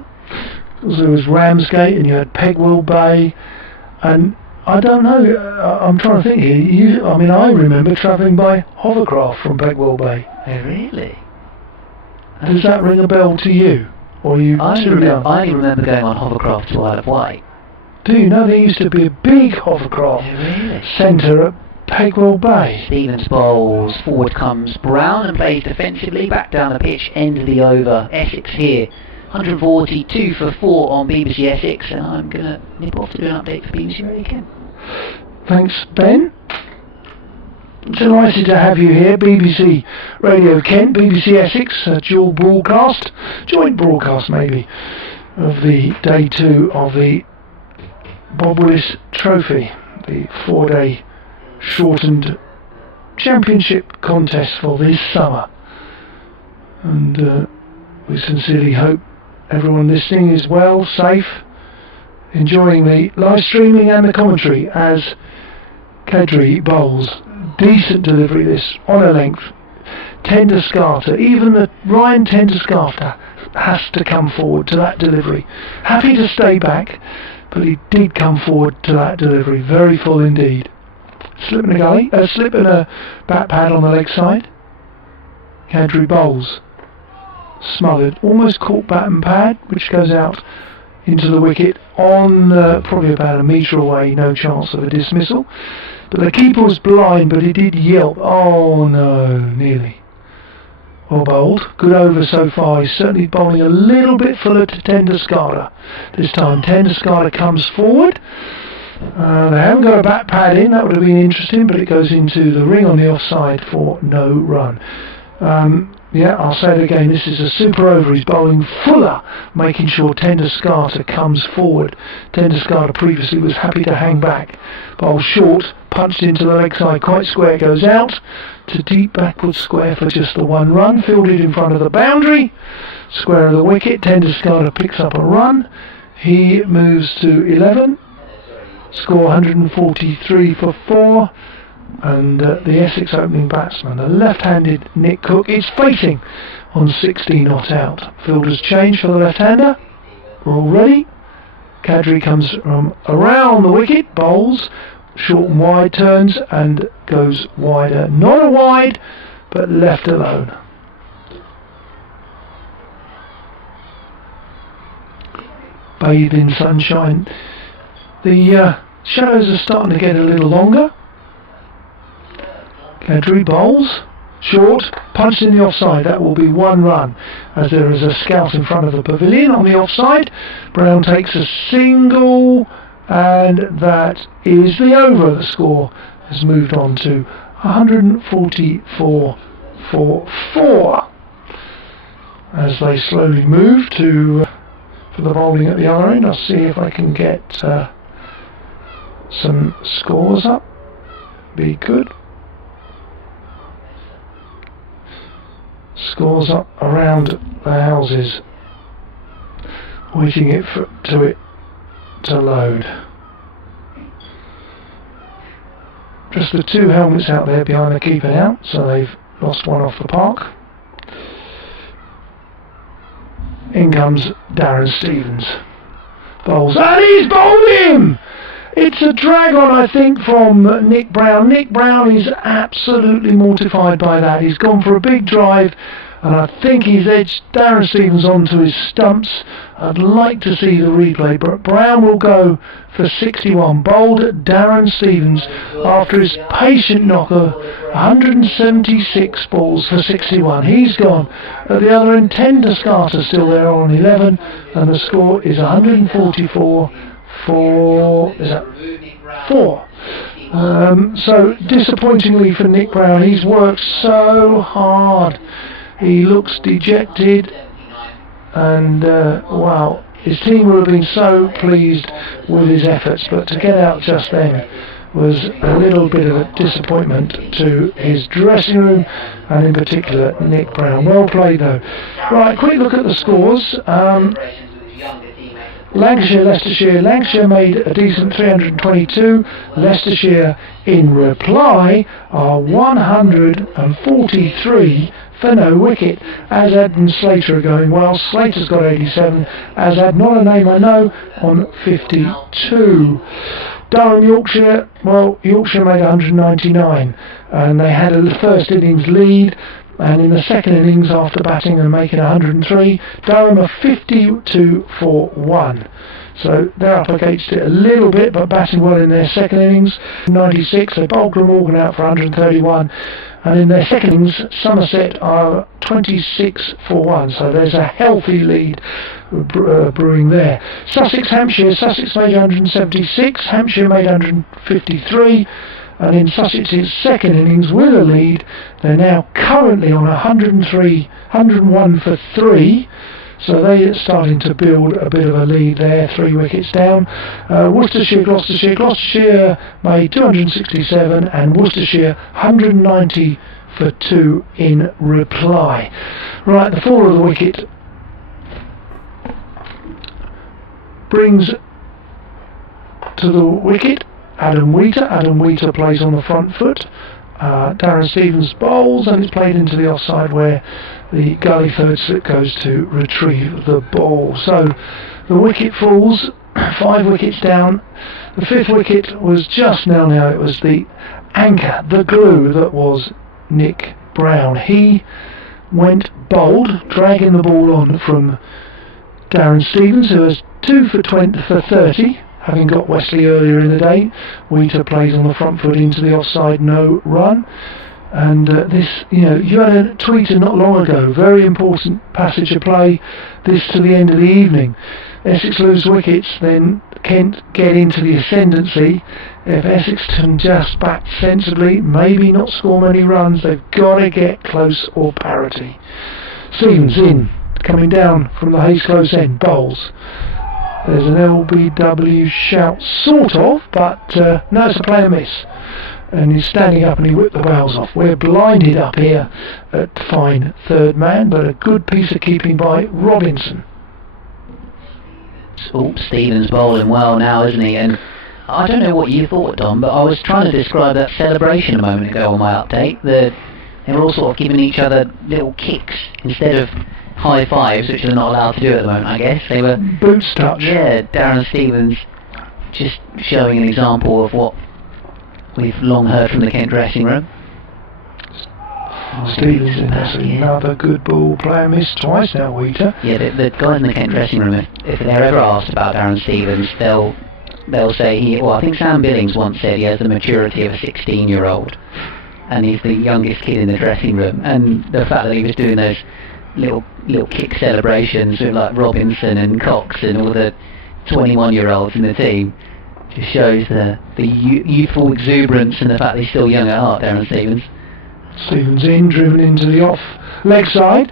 Because there was Ramsgate and you had Pegwell Bay, and I don't know, I'm trying to think here. I remember travelling by hovercraft from Pegwell Bay. Oh, really? Does that ring a bell to you? Or are you too young? I remember going on hovercraft to Isle of Wight. Do you know there used to be a big hovercraft centre at Pegwell Bay? Stevens bowls, forward comes Brown and plays defensively, back down the pitch, end of the over. Essex here, 142 for 4 on BBC Essex, and I'm going to nip off to do an update for BBC Radio Kent. Thanks, Ben. Delighted to have you here, BBC Radio Kent, BBC Essex, a dual broadcast, joint broadcast maybe, of the day 2 of the Bob Willis Trophy, the 4-day shortened championship contest for this summer. And we sincerely hope everyone listening is well, safe, enjoying the live streaming and the commentary as Kadri bowls. Decent delivery this, on a length. Tenderscarta, even the Ryan Tenderscarta has to come forward to that delivery. Happy to stay back, but he did come forward to that delivery. Very full indeed. Slip in a gully, slip in a bat pad on the leg side. Kadri bowls. Smothered, almost caught bat and pad, which goes out into the wicket on probably about a metre away, no chance of a dismissal. But the keeper was blind, but he did yelp. Oh no, nearly. Well bowled, good over so far. He's certainly bowling a little bit fuller to Tenderscarta. This time Tenderscarta comes forward. They haven't got a bat pad in, that would have been interesting, but it goes into the ring on the offside for no run. Yeah, I'll say it again, this is a super over. He's bowling fuller, making sure Tenderscarta comes forward. Tenderscarta previously was happy to hang back. Bowl short, punched into the leg side, quite square, goes out to deep backward square for just the 1 run. Fielded in front of the boundary, square of the wicket. Tenderscarta picks up a run. He moves to 11. Score 143 for 4. And the Essex opening batsman, the left-handed Nick Cook, is facing on 16 not out. Fielders change for the left-hander. We're all ready. Kadri comes from around the wicket, bowls, short and wide turns, and goes wider. Not a wide, but left alone. Bathed in sunshine. The shadows are starting to get a little longer. Kadri bowls, short, punched in the offside. That will be 1 run, as there is a scout in front of the pavilion on the offside. Brown takes a single, and that is the over. The score has moved on to 144 for 4. As they slowly move for the bowling at the other end, I'll see if I can get some scores up. Be good. Scores up around the houses, waiting for it to load. Just the 2 helmets out there behind the keeper now, so they've lost 1 off the park. In comes Darren Stevens. Bowls, and he's bowled him! It's a drag on, I think, from Nick Brown. Nick Brown is absolutely mortified by that. He's gone for a big drive, and I think he's edged Darren Stevens onto his stumps. I'd like to see the replay, but Brown will go for 61. Bowled Darren Stevens after his patient knocker, 176 balls for 61. He's gone. At the other end, Tenderscarta still there on 11, and the score is 144 for 4. So disappointingly for Nick Brown, he's worked so hard. He looks dejected, and wow, his team would have been so pleased with his efforts, but to get out just then was a little bit of a disappointment to his dressing room, and in particular Nick Brown. Well played though. Right, quick look at the scores. Lancashire made a decent 322. Leicestershire in reply are 143 for no wicket. Azad and Slater are going well. Slater's got 87. Azad, not a name I know, on 52. Durham, Yorkshire, well, Yorkshire made 199, and they had a first innings lead. And in the second innings, after batting and making 103, Durham are 52 for 1. So they're up against it a little bit, but batting well in their second innings. 96, they bowled Glamorgan out for 131. And in their second innings, Somerset are 26 for 1. So there's a healthy lead brewing there. Sussex, Hampshire. Sussex made 176. Hampshire made 153. And in Sussex's second innings, with a lead, they're now currently on 101 for 3. So they're starting to build a bit of a lead there, 3 wickets down. Worcestershire, Gloucestershire. Gloucestershire made 267, and Worcestershire 190 for 2 in reply. Right, the fall of the wicket brings to the wicket Adam Wheater. Adam Wheater plays on the front foot. Darren Stevens bowls, and it's played into the offside where the gully third slip goes to retrieve the ball. So the wicket falls, 5 wickets down. The 5th wicket was just now. It was the anchor, the glue that was Nick Brown. He went bold, dragging the ball on from Darren Stevens, who was 2 for 30. Having got Wesley earlier in the day. Wheater plays on the front foot into the offside, no run. And this, you had a tweeter not long ago, very important passage of play, this to the end of the evening. Essex lose wickets, then Kent get into the ascendancy. If Essex can just bat sensibly, maybe not score many runs, they've got to get close or parity. Stevens in, coming down from the Hayes close end, bowls. There's an LBW shout, sort of, but no, it's a player miss. And he's standing up and he whipped the bails off. We're blinded up here at fine third man, but a good piece of keeping by Robinson. Stevens bowling well now, isn't he? And I don't know what you thought, Dom, but I was trying to describe that celebration a moment ago on my update. They were all sort of giving each other little kicks instead of high fives, which they're not allowed to do at the moment, I guess. They were boots touch. Yeah, Darren Stevens just showing an example of what we've long heard from the Kent dressing room. Stevens in, that's another good ball. Player missed twice now, Wheater. Yeah, the guys in the Kent dressing room, if they're ever asked about Darren Stevens, they'll say I think Sam Billings once said he has the maturity of a 16-year-old, and he's the youngest kid in the dressing room. And the fact that he was doing those little kick celebrations with like Robinson and Cox and all the 21-year-olds in the team just shows the youthful exuberance and the fact that he's still young at heart, Darren Stevens. Stevens in, driven into the off leg side,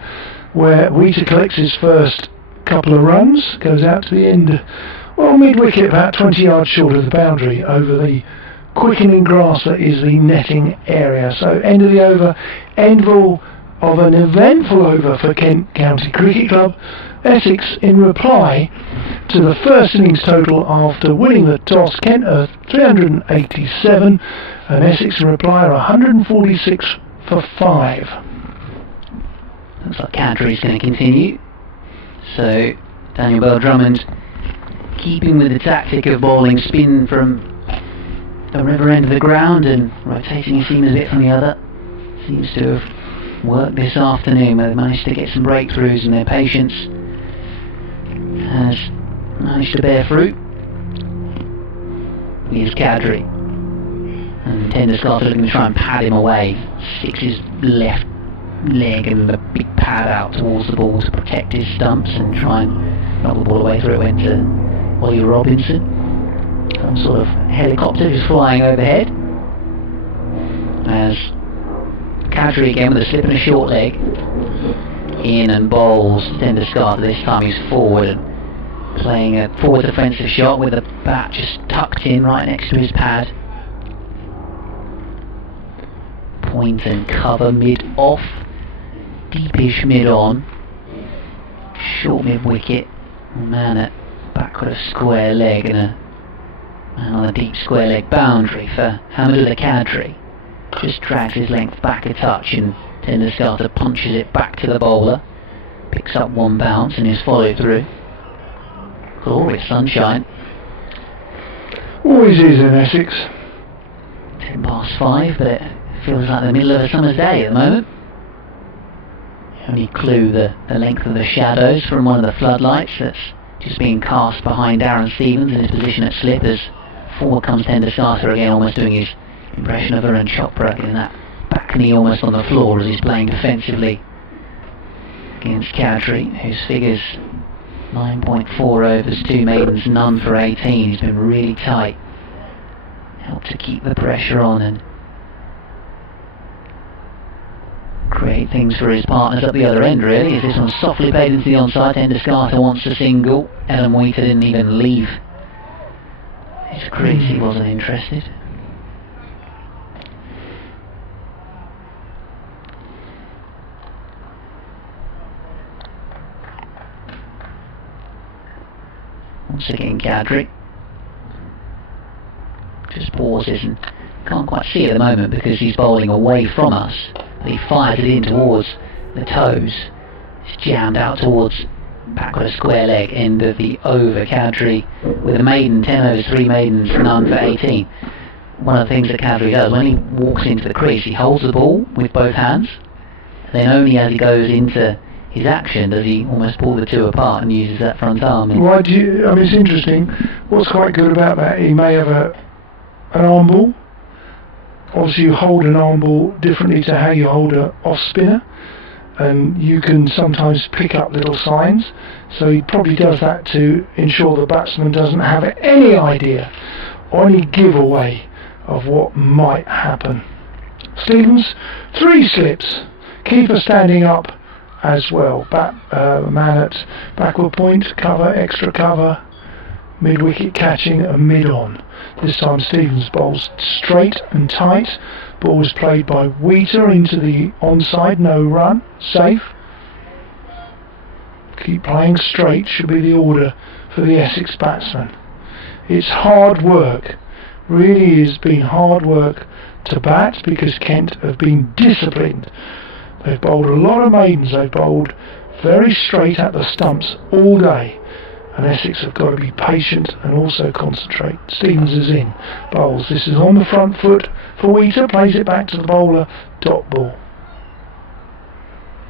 where Wheater collects his first couple of runs, goes out to the end, well, mid-wicket, about 20 yards short of the boundary, over the quickening grass that is the netting area. So end of the over, end of an eventful over for Kent County Cricket Club. Essex, in reply to the first innings total after winning the toss, Kent are 387, and Essex in reply are 146 for 5. Looks like Cadry's going to continue. So Daniel Bell-Drummond, keeping with the tactic of bowling spin from the river end of the ground and rotating his seam a bit from the other, seems to have worked this afternoon. They've managed to get some breakthroughs, and their patience has managed to bear fruit. Here's Cadry, and Tenderscarta looking to try and pad him away. Sticks his left leg and the big pad out towards the ball to protect his stumps and try and knock the ball away. Through it went to Ollie Robinson. Some sort of helicopter just flying overhead as Cadry again with a slip and a short leg in and bowls Tenderscarta. This time he's forward and playing a forward defensive shot with the bat just tucked in right next to his pad. Point and cover mid off, deepish mid on, short mid wicket. Man at back with a square leg and a man on a deep square leg boundary for Hamidullah Cadry. Just drags his length back a touch and Tenderscarta punches it back to the bowler. Picks up one bounce and is followed through. Glorious sunshine. Always is in Essex. 10 past 5, but it feels like the middle of a summer's day at the moment. Only clue the length of the shadows from one of the floodlights that's just being cast behind Darren Stevens in his position at slip as forward comes Tenderscarta again, almost doing his impression of Varun Chopra, getting that back knee almost on the floor as he's playing defensively against Cadry, whose figures 9.4 overs, 2 maidens, none for 18. He's been really tight, helped to keep the pressure on and create things for his partners up the other end, really, as this one's softly played into the onside. Tenderscarta wants a single. Ellen Wheater didn't even leave his crease, he wasn't interested. Once again Cadry just pauses and can't quite see at the moment because he's bowling away from us. He fires it in towards the toes. It's jammed out towards back with a square leg end of the over. Cadry with a maiden, 10 overs, 3 maidens, none for 18. One of the things that Cadry does when he walks into the crease, he holds the ball with both hands, then only as he goes into his action does he almost pull the two apart and uses that front arm. Why do you, I mean, it's interesting. What's quite good about that, he may have an arm ball. Obviously you hold an arm ball differently to how you hold an off spinner. and you can sometimes pick up little signs, so he probably does that to ensure the batsman doesn't have any idea or any giveaway of what might happen. Stevens, 3 slips, keeper standing up as well, man at backward point, cover, extra cover, mid-wicket catching and mid-on. This time Stevens bowls straight and tight. Ball was played by Wheater into the onside, no run, safe. Keep playing straight should be the order for the Essex batsman. It's hard work, really has been hard work to bat, because Kent have been disciplined. They've bowled a lot of maidens, they've bowled very straight at the stumps all day. And Essex have got to be patient and also concentrate. Stevens is in, bowls. This is on the front foot for Wheater, plays it back to the bowler, dot ball.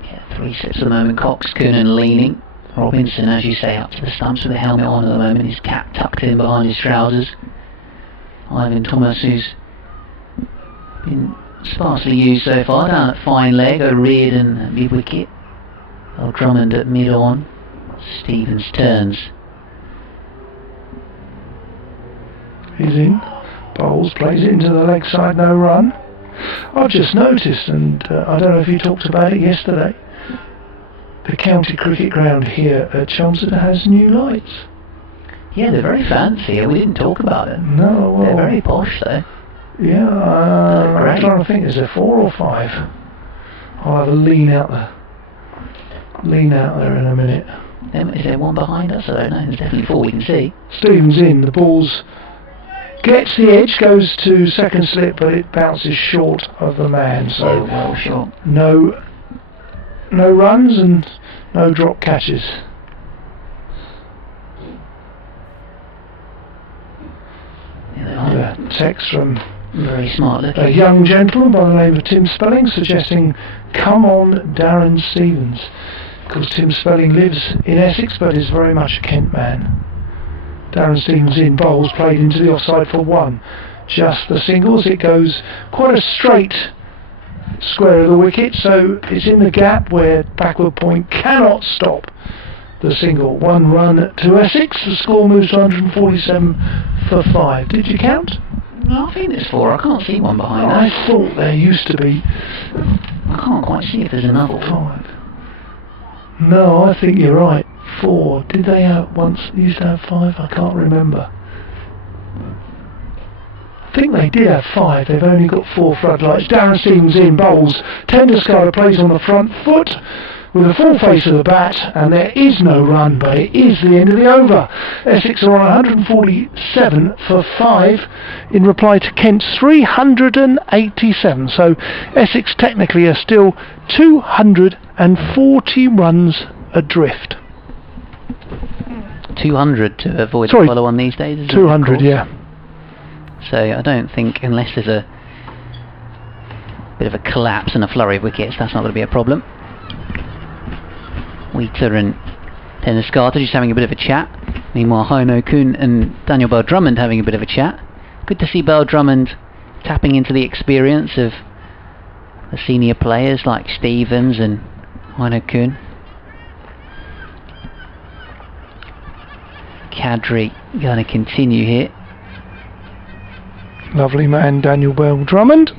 Yeah, 3 slips at the moment. Cox, Coonan leaning. Robinson, as you say, up to the stumps with the helmet on at the moment, his cap tucked in behind his trousers. Ivan Thomas, who's been sparsely used so far, down at fine leg, O'Riordan at mid-wicket. Earl Drummond at mid-on. Stevens turns. He's in, bowls, plays it into the leg side, no run. I've just noticed, and I don't know if you talked about it yesterday, the county cricket ground here at Chelmsford has new lights. Yeah, they're very fancy. We didn't talk about it. No, well, they're very posh though. Yeah, I'm trying to think, is there 4 or 5? I'll have a lean out there in a minute. Is there one behind us? I don't know. There's definitely 4 we can see. Stevens in, the ball's gets the edge, goes to second slip, but it bounces short of the man, so well short. No runs and no drop catches. Yeah, text from very smart looking. a young gentleman by the name of Tim Spelling suggesting, "Come on, Darren Stevens," because Tim Spelling lives in Essex but is very much a Kent man. Darren Stevens in, bowls, played into the offside for 1. Just the singles, it goes quite a straight square of the wicket, so it's in the gap where backward point cannot stop the single. 1 run to Essex, the score moves to 147 for 5. Did you count? No, I think there's 4. I can't see one behind I that. thought there used to be. I can't quite see if there's another one. 5. No, I think you're right. 4. Did they used to have 5? I can't remember. I think they did have 5. They've only got 4 floodlights. Darren Stevens in, bowls. Tenderscarta plays on the front foot with the full face of the bat, and there is no run, but it is the end of the over. Essex are on 147 for 5 in reply to Kent's 387. So Essex technically are still 240 runs adrift. 200 to avoid the follow-on these days, isn't 200, it, yeah. So I don't think, unless there's a bit of a collapse and a flurry of wickets, that's not going to be a problem. Wheater and Tenderscarta just having a bit of a chat. Meanwhile, Hono Kuhn and Daniel Bell Drummond having a bit of a chat. Good to see Bell Drummond tapping into the experience of the senior players like Stevens and Hono Kuhn. Kadri going to continue here. Lovely man, Daniel Bell Drummond.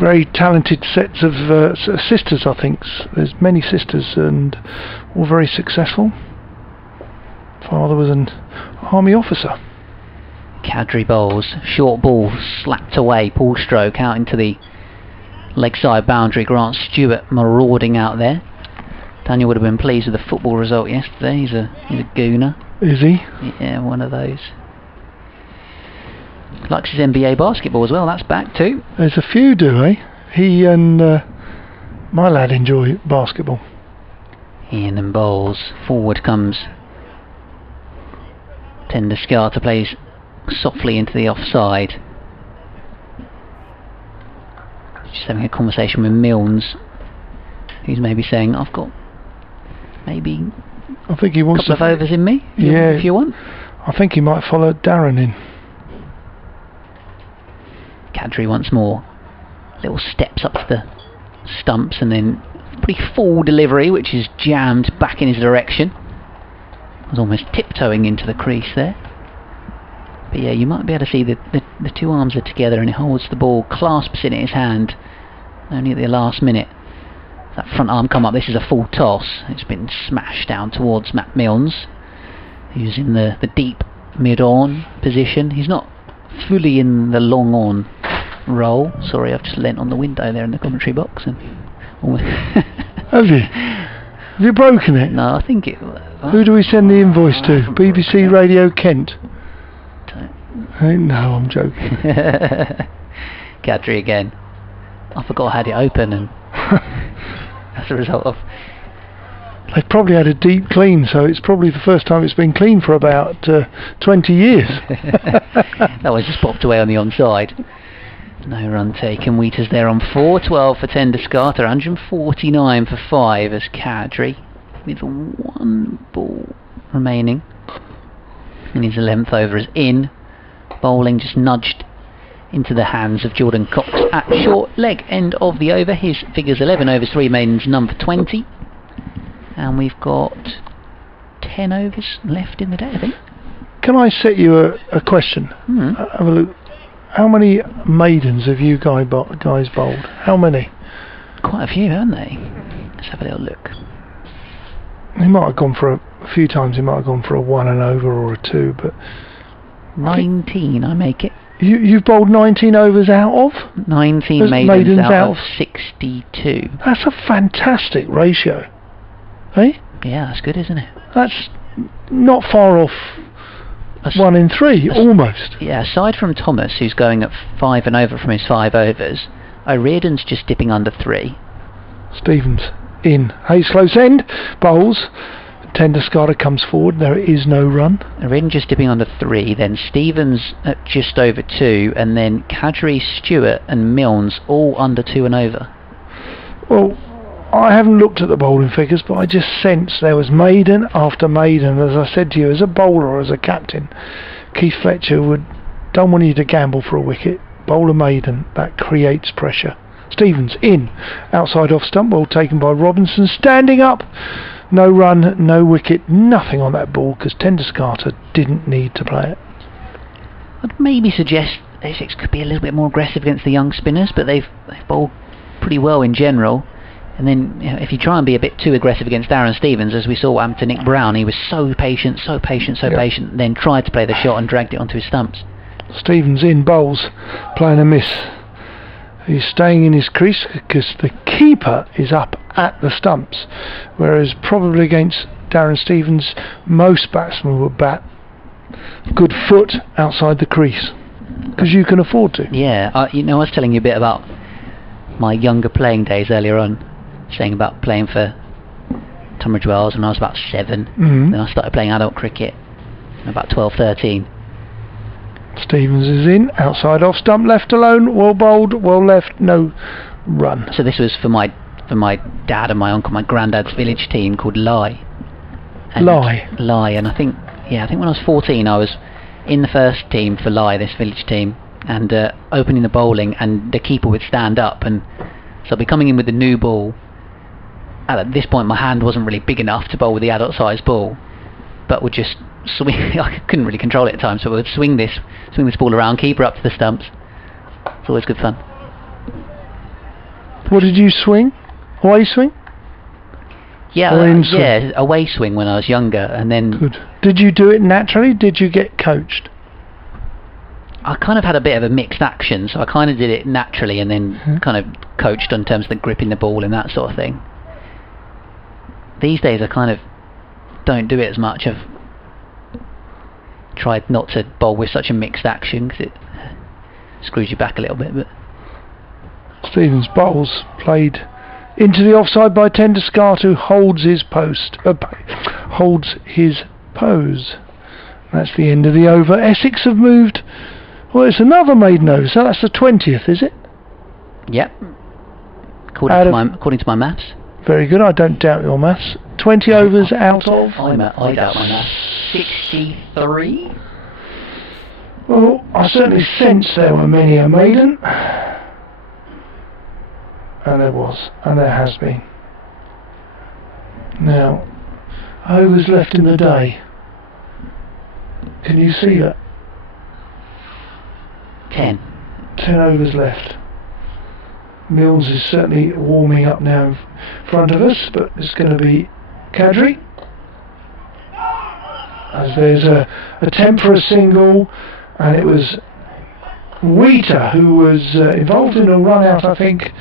Very talented sets of sisters, I think. There's many sisters and all very successful. Father was an army officer. Kadri bowls, short ball slapped away, pull stroke out into the leg side boundary. Grant Stewart marauding out there. Daniel would have been pleased with the football result yesterday. He's a gooner. Is he? Yeah, one of those. Likes his NBA basketball as well, that's back too. There's a few do, eh? He and my lad enjoy basketball. Ian and bowls. Forward comes Tenderscarta, plays softly into the offside. Just having a conversation with Milnes, who's maybe saying, I've got maybe I think he wants a couple of overs in me, yeah, if you want. I think he might follow Darren in. Kadri once more. Little steps up to the stumps and then pretty full delivery, which is jammed back in his direction. I was almost tiptoeing into the crease there. But yeah, you might be able to see the two arms are together and he holds the ball, clasps it in his hand, only at the last minute. That front arm come up, this is a full toss. It's been smashed down towards Matt Milnes, who's in the deep mid-on position. He's not fully in the long-on role. Sorry, I've just leant on the window there in the commentary box. And Have you? Have you broken it? No, I think it... Who do we send the invoice to? BBC Radio Kent? No, I'm joking. Kadri again. I forgot I had it open, and as a result of... They probably had a deep clean, so it's probably the first time it's been cleaned for about 20 years. That was just popped away on the onside. No run taken. Wheater's there on 4.12 for Tenderscarta, 149 for 5 as Kadri, with one ball remaining. And his 11th over is in. Bowling just nudged into the hands of Jordan Cox at short leg end of the over. His figures 11 overs, 3 maidens, number 20. And we've got 10 overs left in the day, I think. Can I set you a question? Have a look. How many maidens have you guys bowled? How many? Quite a few, haven't they? Let's have a little look. He might have gone for a few times. He might have gone for a 1 and over or a 2, but 19, I make it. You've bowled 19 overs out of? 19 maidens out of 62. That's a fantastic ratio. Eh? Yeah, that's good, isn't it? That's not far off 1 in 3, almost. Yeah, aside from Thomas, who's going at 5 and over from his 5 overs, O'Riordan's just dipping under 3. Stevens in. Hayes close end, bowls. Tenderscarta comes forward, there is no run. O'Riordan just dipping under 3, then Stevens at just over 2, and then Kadri, Stewart and Milnes all under 2 and over. Well, I haven't looked at the bowling figures, but I just sense there was maiden after maiden. As I said to you, as a bowler or as a captain, Keith Fletcher don't want you to gamble for a wicket. Bowl a maiden, that creates pressure. Stevens in, outside off stump, ball taken by Robinson, standing up. No run, no wicket, nothing on that ball because Tenderscarta didn't need to play it. I'd maybe suggest Essex could be a little bit more aggressive against the young spinners, but they've bowled pretty well in general. And then if you try and be a bit too aggressive against Darren Stevens, as we saw what happened to Nick Brown, he was so patient, patient, then tried to play the shot and dragged it onto his stumps. Stevens in, bowls, playing a miss. He's staying in his crease because the keeper is up at the stumps, whereas probably against Darren Stevens most batsmen would bat good foot outside the crease because you can afford to. Yeah, I was telling you a bit about my younger playing days earlier on, saying about playing for Tunbridge Wells when I was about 7. Then I started playing adult cricket about 12, 13. Stevens is in, outside off stump, left alone, well bowled, well left, no run. So this was for my dad and my uncle, my granddad's village team called Lie. And Lie, and I think when I was 14 I was in the first team for Lie, this village team, and opening the bowling, and the keeper would stand up, and so I'd be coming in with the new ball. At this point my hand wasn't really big enough to bowl with the adult sized ball, but would just swing. I couldn't really control it at times, so I would swing this ball around, keeper up to the stumps. It's always good fun. What did you swing? Away swing? Yeah, away swing when I was younger, and then... Good. Did you do it naturally? Did you get coached? I kind of had a bit of a mixed action, so I kind of did it naturally and then kind of coached in terms of the gripping the ball and that sort of thing. These days I kind of don't do it as much. I've tried not to bowl with such a mixed action because it screws you back a little bit. But Stevens bowls, played into the offside by Tenderscarta, who holds his post, holds his pose. That's the end of the over. Essex have moved. Well, it's another maiden over, so that's the 20th, is it? Yep. According to my maths. Very good, I don't doubt your maths. 20 overs out of... I doubt my maths. 63? Well, I certainly sense there were many a maiden. And there was, and there has been. Now, overs left in the day. Can you see that? 10. 10 overs left. Mills is certainly warming up now in front of us, but it's going to be Kadri. As there's a attempt for a single, and it was Wheater who was involved in a run out, I think.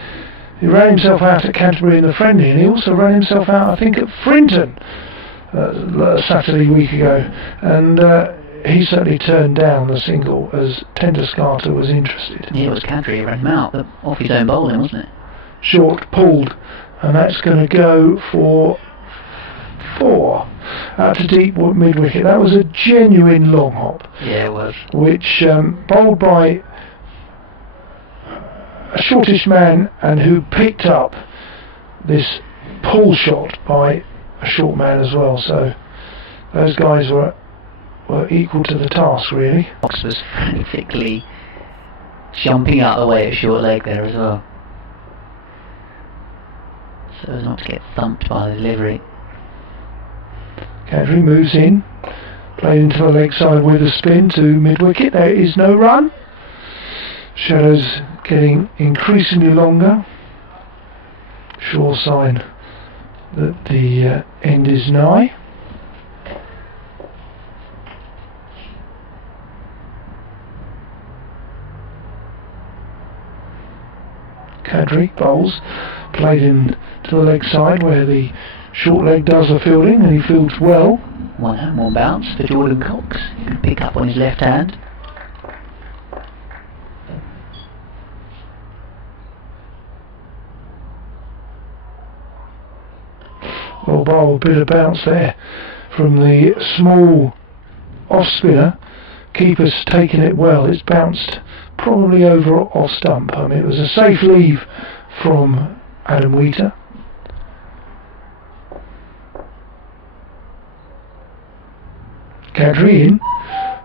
He ran himself out at Canterbury in the friendly, and he also ran himself out, I think, at Frinton Saturday week ago, and he certainly turned down the single as Tenderscarta was interested. Yeah, it was Kadri who ran him out, but off his own bowling, wasn't it? Short pulled, and that's going to go for 4 out to deep mid wicket. That was a genuine long hop. Yeah, it was. Which bowled by a shortish man, and who picked up this pull shot by a short man as well. So those guys were equal to the task, really. Fox was frantically jumping out of the way at short leg there as well, so as not to get thumped by the delivery. Kadri moves in, played into the leg side with a spin to mid wicket. There is no run. Shadows getting increasingly longer. Sure sign that the end is nigh. Kadri bowls, played in to the leg side where the short leg does the fielding, and he fields well. One bounce for Jordan Cox. He can pick up on his left hand. Well, bowl, a bit of bounce there from the small off spinner. Keeper's taken it well. It's bounced probably over off stump. I mean, it was a safe leave from Adam Wheater. Kadri in,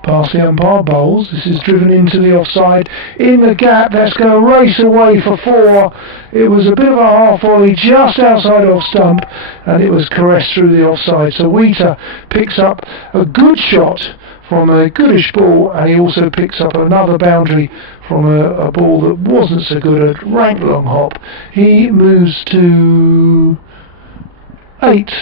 past the umpire, bowls. This is driven into the offside, in the gap. That's going to race away for 4. It was a bit of a half volley just outside off stump, and it was caressed through the offside. So Wheater picks up a good shot from a goodish ball, and he also picks up another boundary from a ball that wasn't so good, a rank long hop. He moves to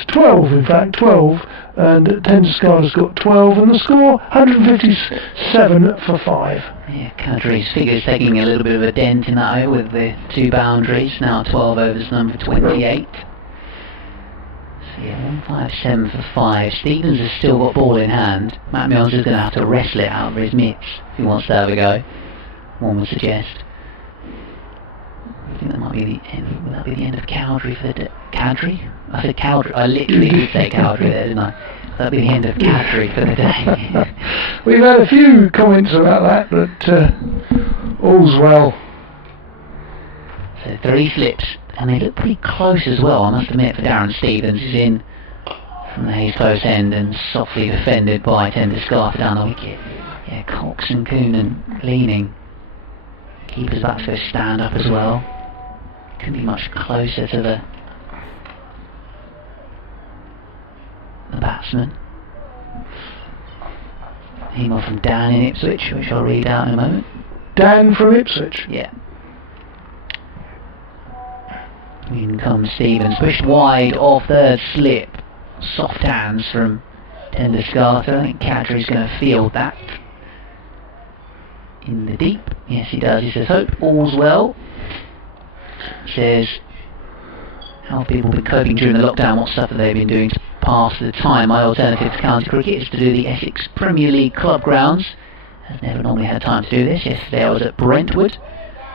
12 in fact, 12, and Tenderscarta's got 12, and the score 157 for 5. Yeah, Kadri's figure's taking a little bit of a dent in that over with the 2 boundaries, now 12 overs, number 28. So yeah, 157 for 5. Stevens has still got ball in hand. Matt Mills is going to have to wrestle it out of his mitts if he wants to have a go, one would suggest. I think that might be the end. Will that be the end of Cowdrey for the day? Kadri? I said Cowdrey. I literally did say Cowdrey there, didn't I? That'll be the end of Kadri for the day. We've had a few comments about that, but all's well. So 3 slips, and they look pretty close as well, I must admit, for Darren Stevens. He's in from the Hayes close end and softly defended by Tenderscarta down the wicket. Yeah, Cox and Coonan leaning. Keeper's about to go stand up as well. Couldn't be much closer to the batsman. Email from Dan in Ipswich, which I'll read out in a moment. Dan from Ipswich? Yeah. In comes Stevens, pushed wide off third slip. Soft hands from Tenderscarta. I think Kadri's going to field that. In the deep. Yes, he does. He says, hope all's well. He says, how have people been coping during the lockdown? What stuff have they been doing to pass the time? My alternative to county cricket is to do the Essex Premier League club grounds. I've never normally had time to do this. Yesterday I was at Brentwood.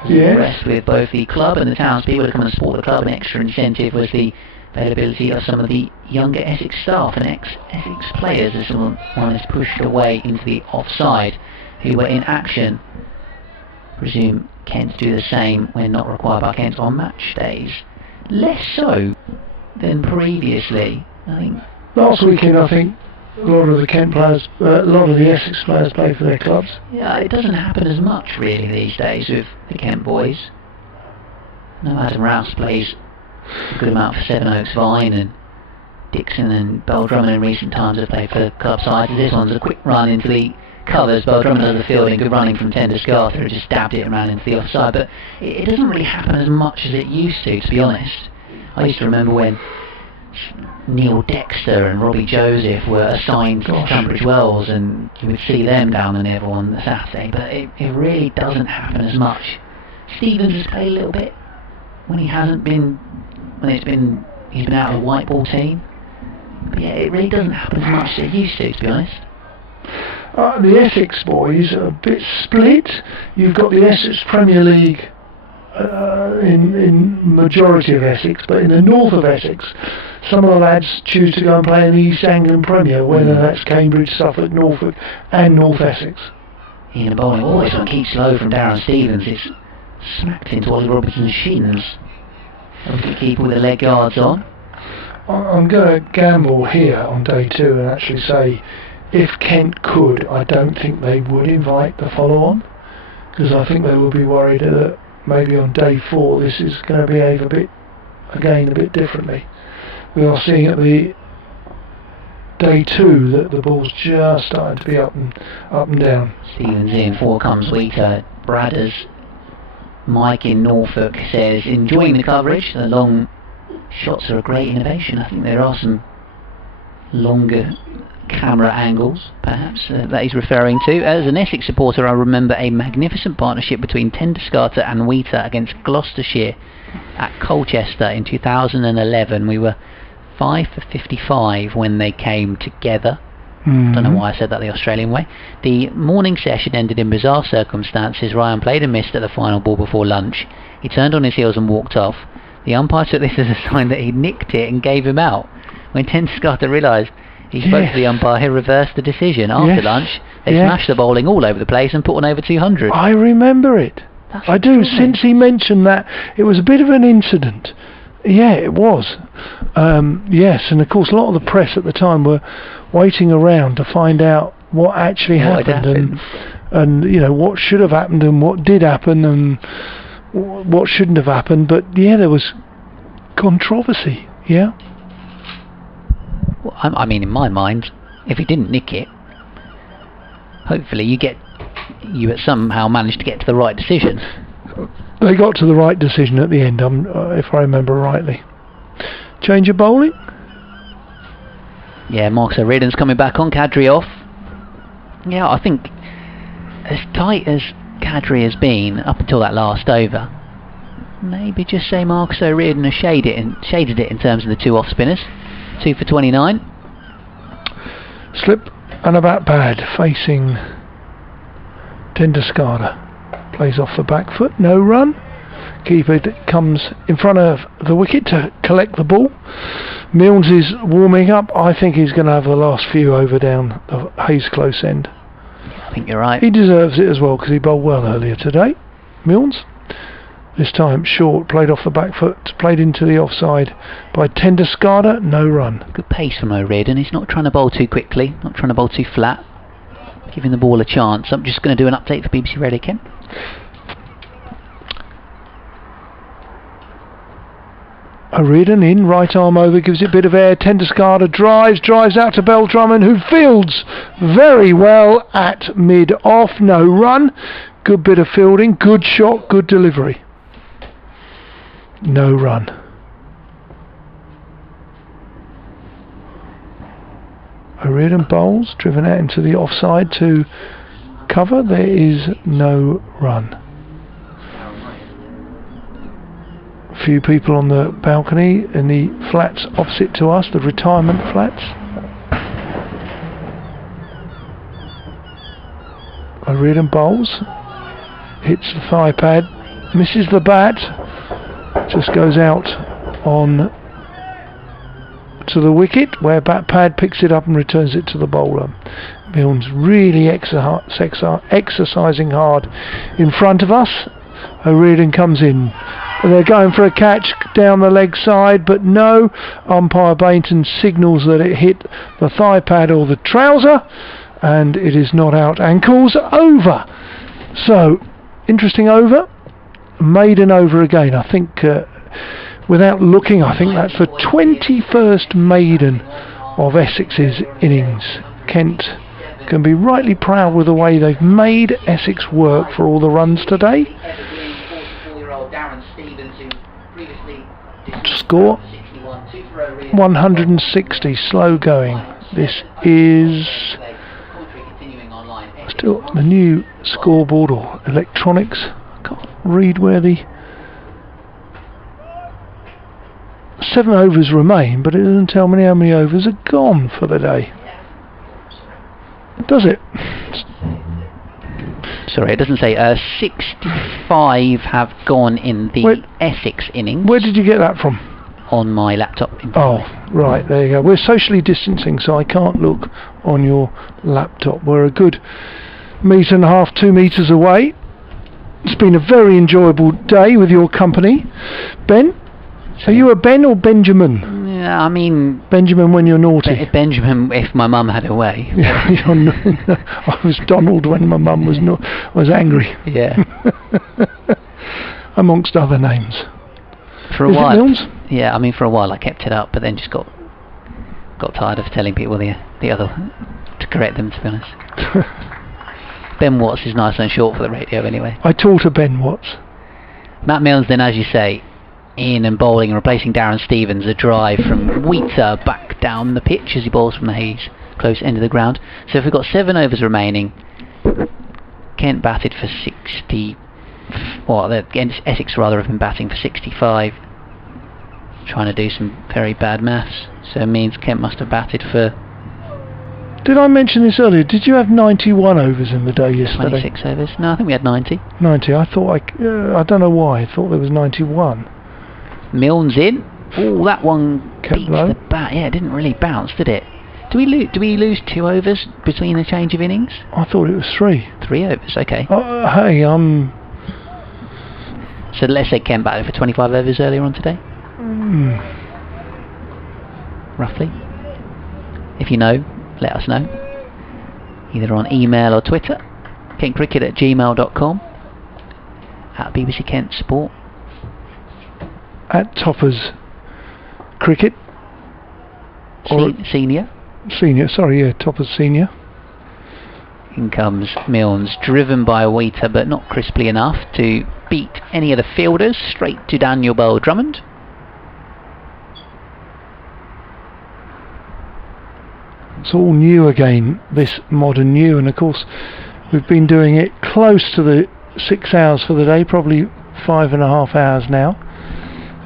Impressed with both the club and the townspeople to come and support the club. An extra incentive was the availability of some of the younger Essex staff and ex-Essex players as one is pushed away into the offside who were in action. Presume Kent do the same when not required by Kent on match days. Less so than previously, I think. Last weekend, I think a lot of the Kent players, a lot of the Essex players play for their clubs. Yeah, it doesn't happen as much really these days with the Kent boys. No, Adam Rouse plays a good amount for Sevenoaks Vine, and Dixon and Beldrummond in recent times have played for club sides. This one's a quick run into the covers. Beldrummond does the fielding, good running from Tenderscarta, who just dabbed it and ran into the offside. But it doesn't really happen as much as it used to be honest. I used to remember when Neil Dexter and Robbie Joseph were assigned to Tunbridge Wells, and you would see them down the Neville on the Saturday. But it really doesn't happen as much. Stevens has played a little bit when he hasn't been, he's been out of the white ball team. But yeah, it really doesn't happen as much as it used to be honest. The Essex boys are a bit split. You've got the Essex Premier League in majority of Essex, but in the north of Essex, some of the lads choose to go and play in the East Anglian Premier, whether that's Cambridge, Suffolk, Norfolk, and North Essex. Ian bowling always on keep slow from Darren Stevens. It's smacked into Ollie Robinson's shins. Keep with the leg guards on. I'm going to gamble here on day 2 and actually say, if Kent could, I don't think they would invite the follow-on, because I think they will be worried that maybe on day 4 this is going to behave a bit differently. We are seeing at the day 2 that the ball's just starting to be up and down. Stevens in, 4 comes Wheater. Bradders. Mike in Norfolk says, enjoying the coverage. The long shots are a great innovation. I think there are some longer camera angles, perhaps, that he's referring to. As an Essex supporter, I remember a magnificent partnership between Tenderscarta and Wheater against Gloucestershire at Colchester in 2011. We were 5 for 55 when they came together. Don't know why I said that the Australian way. The morning session ended in bizarre circumstances. Ryan played and missed at the final ball before lunch. He turned on his heels and walked off. The umpire took this as a sign that he nicked it and gave him out. When Tenderscarta realised, he spoke to the umpire, he reversed the decision. After lunch, they smashed the bowling all over the place and put one over 200. I remember it. I do. Since he mentioned that, it was a bit of an incident. Yeah, it was. Yes, and of course a lot of the press at the time were waiting around to find out what actually happened, and you know, what should have happened and what did happen and what shouldn't have happened. But yeah, there was controversy. Yeah. Well, I mean, in my mind, if he didn't nick it, hopefully you somehow managed to get to the right decision. They got to the right decision at the end, if I remember rightly. Change of bowling? Yeah, Marcus O'Riordan's coming back on, Kadri off. Yeah, I think as tight as Kadri has been up until that last over, maybe just say Marcus O'Riordan has shaded it in terms of the 2 off spinners. 2 for 29. Slip and a bat pad facing Tenderscarta. Plays off the back foot, no run. Keeper comes in front of the wicket to collect the ball. Milnes is warming up. I think he's going to have the last few over down the Hayes close end. I think you're right. He deserves it as well because he bowled well earlier today. Milnes. This time short, played off the back foot, played into the offside by Tenderscarta, no run. Good pace from O'Riordan. He's not trying to bowl too quickly, not trying to bowl too flat, giving the ball a chance. I'm just going to do an update for BBC Radio Kent. O'Riordan in, right arm over, gives it a bit of air. Tenderscarta drives out to Beldrummond, who fields very well at mid-off, no run. Good bit of fielding, good shot, good delivery. No run. O'Riordan bowls, driven out into the offside to cover. There is no run. A few people on the balcony in the flats opposite to us, the retirement flats. O'Riordan bowls, hits the thigh pad, misses the bat, just goes out on to the wicket, where bat pad picks it up and returns it to the bowler. Milnes really exercising hard in front of us. O'Riordan comes in. They're going for a catch down the leg side, but no. Umpire Bainton signals that it hit the thigh pad or the trouser, and it is not out. And calls over. So, interesting over. Maiden over again. I think without looking, I think that's the 21st maiden of Essex's innings. Kent can be rightly proud with the way they've made Essex work for all the runs today. Score 160, slow going. This is still the new scoreboard or electronics. I can't read where the 7 overs remain, but it doesn't tell me how many overs are gone for the day. Does it? Sorry, it doesn't say. 65 have gone in the Essex innings. Where did you get that from? On my laptop. Oh, right, there you go. We're socially distancing, so I can't look on your laptop. We're a good 1.5 meters, 2 meters away. It's been a very enjoyable day with your company. Ben? Are you a Ben or Benjamin? Yeah, I mean... Benjamin when you're naughty. Benjamin if my mum had her way. Yeah, I was Donald when my mum was angry. Yeah. Amongst other names. For a while. It Milnes? Yeah, I mean for a while I kept it up, but then just got tired of telling people the other to correct them, to be honest. Ben Watts is nice and short for the radio anyway. I taught a Ben Watts. Matt Milnes then, as you say, in and bowling and replacing Darren Stevens, a drive from Wheater back down the pitch as he bowls from the Hayes close end of the ground. So if we've got 7 overs remaining, Kent batted for 60. Well, Essex rather have been batting for 65. Trying to do some very bad maths, so it means Kent must have batted for... Did I mention this earlier? Did you have 91 overs in the day yesterday? 26 overs? No, I think we had 90. 90. I thought I don't know why. I thought there was 91. Milnes in. Oh, that one kept beats low. the bat. Yeah, it didn't really bounce, did it? Do we lose 2 overs between the change of innings? I thought it was 3. 3 overs, okay. Hey, So let's say Kent batted for 25 overs earlier on today? Roughly. If you know, let us know. Either on email or Twitter. kentcricket@gmail.com. At BBC Kent Sport. At Toppers Cricket. Senior. Senior, sorry, yeah, Toppers Senior. In comes Milnes, driven by Wheater, but not crisply enough to beat any of the fielders. Straight to Daniel Bell-Drummond. It's all new again, this modern new, and of course we've been doing it close to the 6 hours for the day, probably 5.5 hours now.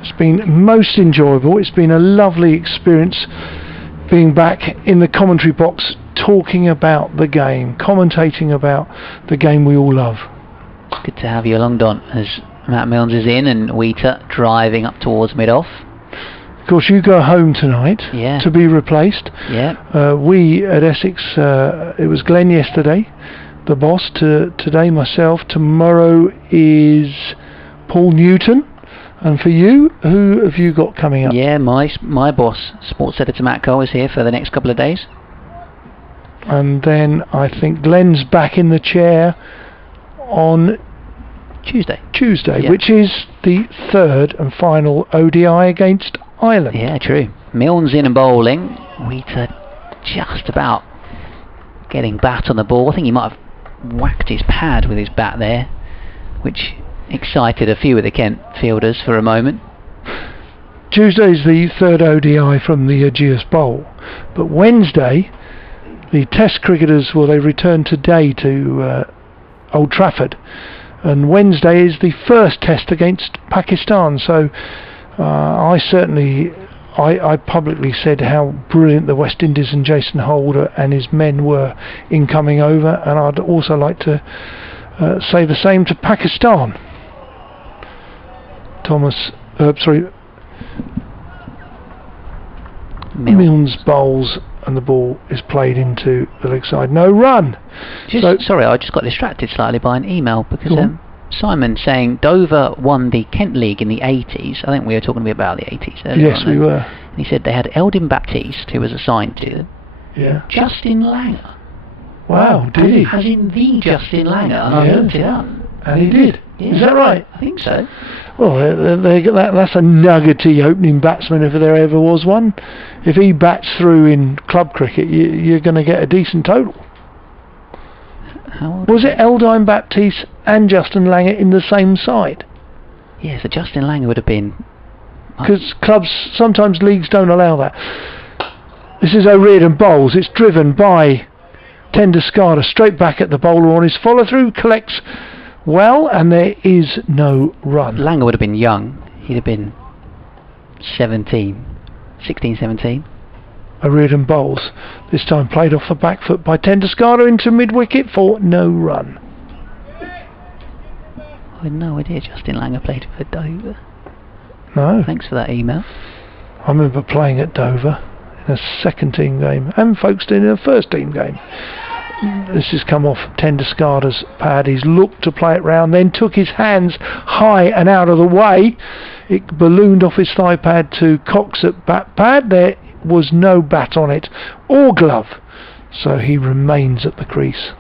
It's been most enjoyable. It's been a lovely experience being back in the commentary box, talking about the game, commentating about the game we all love. Good to have you along, Don, as Matt Milnes is in and Wheater driving up towards mid-off. Of course, you go home tonight to be replaced. Yeah. We at Essex, it was Glenn yesterday, the boss. Today, myself. Tomorrow is Paul Newton. And for you, who have you got coming up? Yeah, my boss, sports editor Matt Cole, is here for the next couple of days. And then I think Glenn's back in the chair on Tuesday, yeah. Which is the 3rd and final ODI against Ireland. Yeah, true. Milnes in and bowling. Wheater just about getting bat on the ball. I think he might have whacked his pad with his bat there, which excited a few of the Kent fielders for a moment. Tuesday's the 3rd ODI from the Ageas Bowl, but Wednesday the Test cricketers, they return today to Old Trafford, and Wednesday is the first Test against Pakistan. So I publicly said how brilliant the West Indies and Jason Holder and his men were in coming over, and I'd also like to say the same to Pakistan. Milnes bowls and the ball is played into the leg side. No run. Sorry, I just got distracted slightly by an email because Simon saying Dover won the Kent League in the 80s. I think we were talking about the 80s earlier. Yes, we were. And he said they had Eldin Baptiste, who was assigned to them. Yeah. Justin Langer. Wow, did he? As in the Justin Langer. I looked it up. And he did. Yeah, Is that right? I think so. Well, that's a nuggety opening batsman if there ever was one. If he bats through in club cricket, you're going to get a decent total. How old Was it Eldine Baptiste and Justin Langer in the same side? Yeah, so Justin Langer would have been... Because clubs, sometimes leagues don't allow that. This is O'Riordan bowls. It's driven by Tenderscarta straight back at the bowler on his follow-through, collects well, and there is no run. Langer would have been young. He'd have been 16, 17. O'Riordan bowls. This time played off the back foot by Tenderscarta into mid-wicket for no run. I had no idea Justin Langer played for Dover. No. Thanks for that email. I remember playing at Dover in a second team game and Folkestone in a first team game. This has come off Tenderscarta's pad. He's looked to play it round, then took his hands high and out of the way. It ballooned off his thigh pad to Cox at bat pad. There was no bat on it or glove, so he remains at the crease.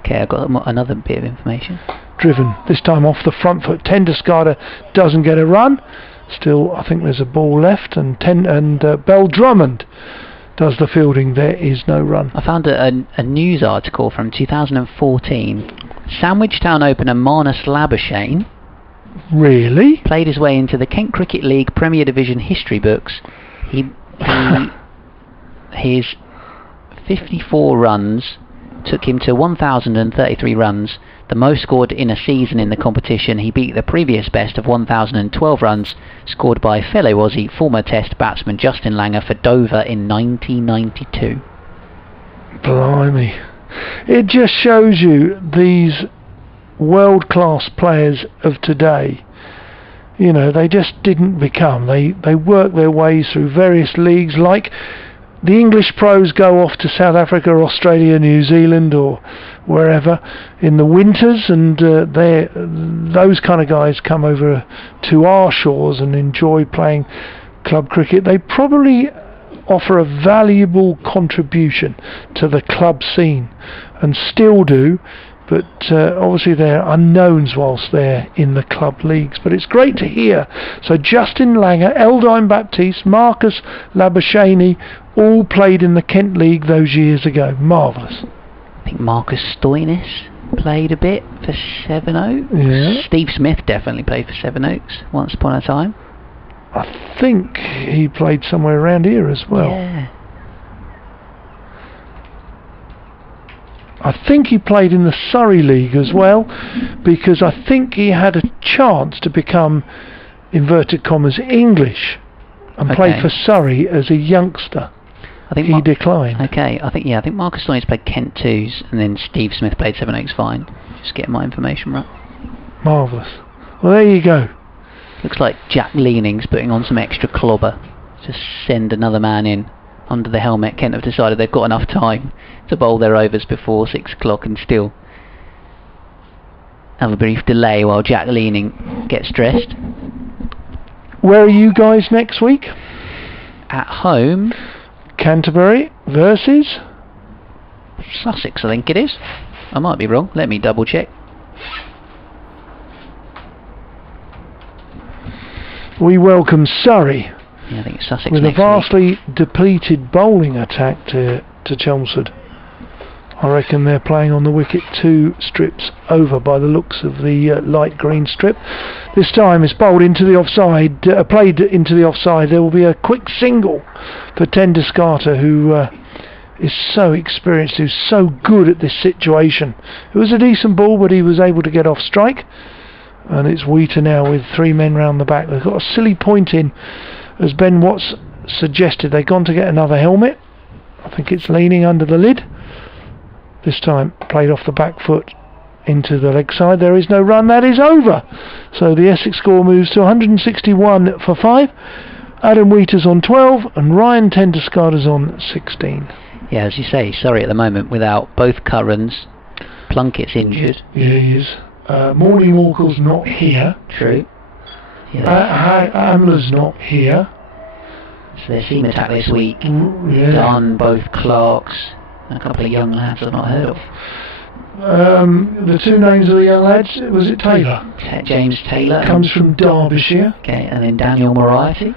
Okay, I've got another bit of information. Driven, this time off the front foot. Tenderscarta doesn't get a run. Still, I think there's a ball left, and Bell Drummond does the fielding. There is no run. I found a news article from 2014. Sandwich Town opener Marnus Labuschagne Really? played his way into the Kent Cricket League Premier Division history books. His 54 runs took him to 1,033 runs, the most scored in a season in the competition. He beat the previous best of 1,012 runs scored by fellow Aussie former Test batsman Justin Langer for Dover in 1992. Blimey. It just shows you these world-class players of today. You know, they just didn't become. They work their ways through various leagues, like the English pros go off to South Africa, Australia, New Zealand or wherever in the winters, and those kind of guys come over to our shores and enjoy playing club cricket. They probably offer a valuable contribution to the club scene and still do, but obviously they're unknowns whilst they're in the club leagues. But it's great to hear. So Justin Langer, Eldine Baptiste, Marcus Labuschagne all played in the Kent League those years ago. Marvellous. I think Marcus Stoinis played a bit for Sevenoaks. Yeah. Steve Smith definitely played for Sevenoaks once upon a time. I think he played somewhere around here as well. Yeah. I think he played in the Surrey League as well, because I think he had a chance to become, inverted commas, English and played for Surrey as a youngster. I think he declined. Okay, I think Marcus Stoinis played Kent 2s, and then Steve Smith played Sevenoaks fine. Just getting my information right. Marvellous. Well, there you go. Looks like Jack Leaning's putting on some extra clobber to send another man in under the helmet. Kent have decided they've got enough time to bowl their overs before 6 o'clock and still have a brief delay while Jack Leaning gets dressed. Where are you guys next week? At home, Canterbury versus Sussex, I think it is. I might be wrong. Let me double check. We welcome Surrey. Yeah, I think it's Sussex with next a vastly depleted bowling attack to Chelmsford. I reckon they're playing on the wicket 2 strips over by the looks of the light green strip. This time it's bowled into the offside, played into the offside. There will be a quick single for Tenderscarta, who is so experienced, who's so good at this situation. It was a decent ball, but he was able to get off strike. And it's Wheater now with 3 men round the back. They've got a silly point in, as Ben Watts suggested. They've gone to get another helmet. I think it's leaning under the lid. This time played off the back foot into the leg side. There is no run. That is over. So the Essex score moves to 161 for 5. Adam Wheater's on 12 and Ryan Tenderscarta's on 16. Yeah, as you say, sorry at the moment without both Currans. Plunkett's injured. Yeah, he is. Morning Walker's not here. True. Yeah. Amler's not here. So their seam attack this week. Yeah. Dunn, both Clarks, and a couple of young lads I've not heard of. The two names of the young lads, was it Taylor? James Taylor. Comes from Derbyshire. Okay, and then Daniel Moriarty.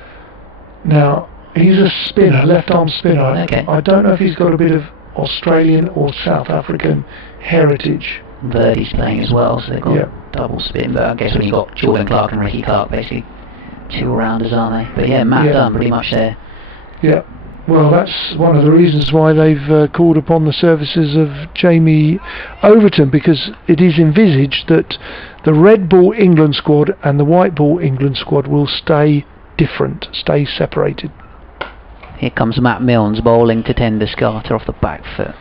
Now, he's a spinner, left-arm spinner. Okay. I don't know if he's got a bit of Australian or South African heritage. Verdi's playing as well, so they've got double spin, but I guess when you've got Jordan Clark and Ricky Clark, basically two-rounders, aren't they? But yeah, Matt Dunn pretty much there. Yeah. Well, that's one of the reasons why they've called upon the services of Jamie Overton, because it is envisaged that the red ball England squad and the white ball England squad will stay different, stay separated. Here comes Matt Milnes bowling to Tenderscarta off the back foot.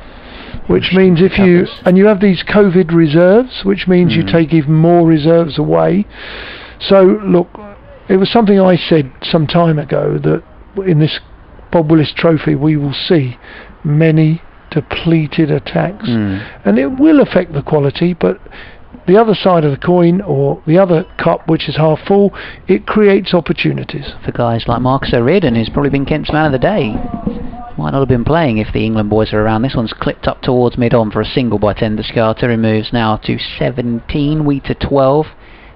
Which means if you have these COVID reserves, which means you take even more reserves away. So look, it was something I said some time ago that in this Bob Willis Trophy we will see many depleted attacks, and it will affect the quality, but the other side of the coin, or the other cup which is half full, it creates opportunities for guys like Marcus O'Riordan, who's probably been Kent's man of the day. Might not have been playing if the England boys are around. This one's clipped up towards mid-on for a single by Tenderscarta. He moves now to 17, we to 12,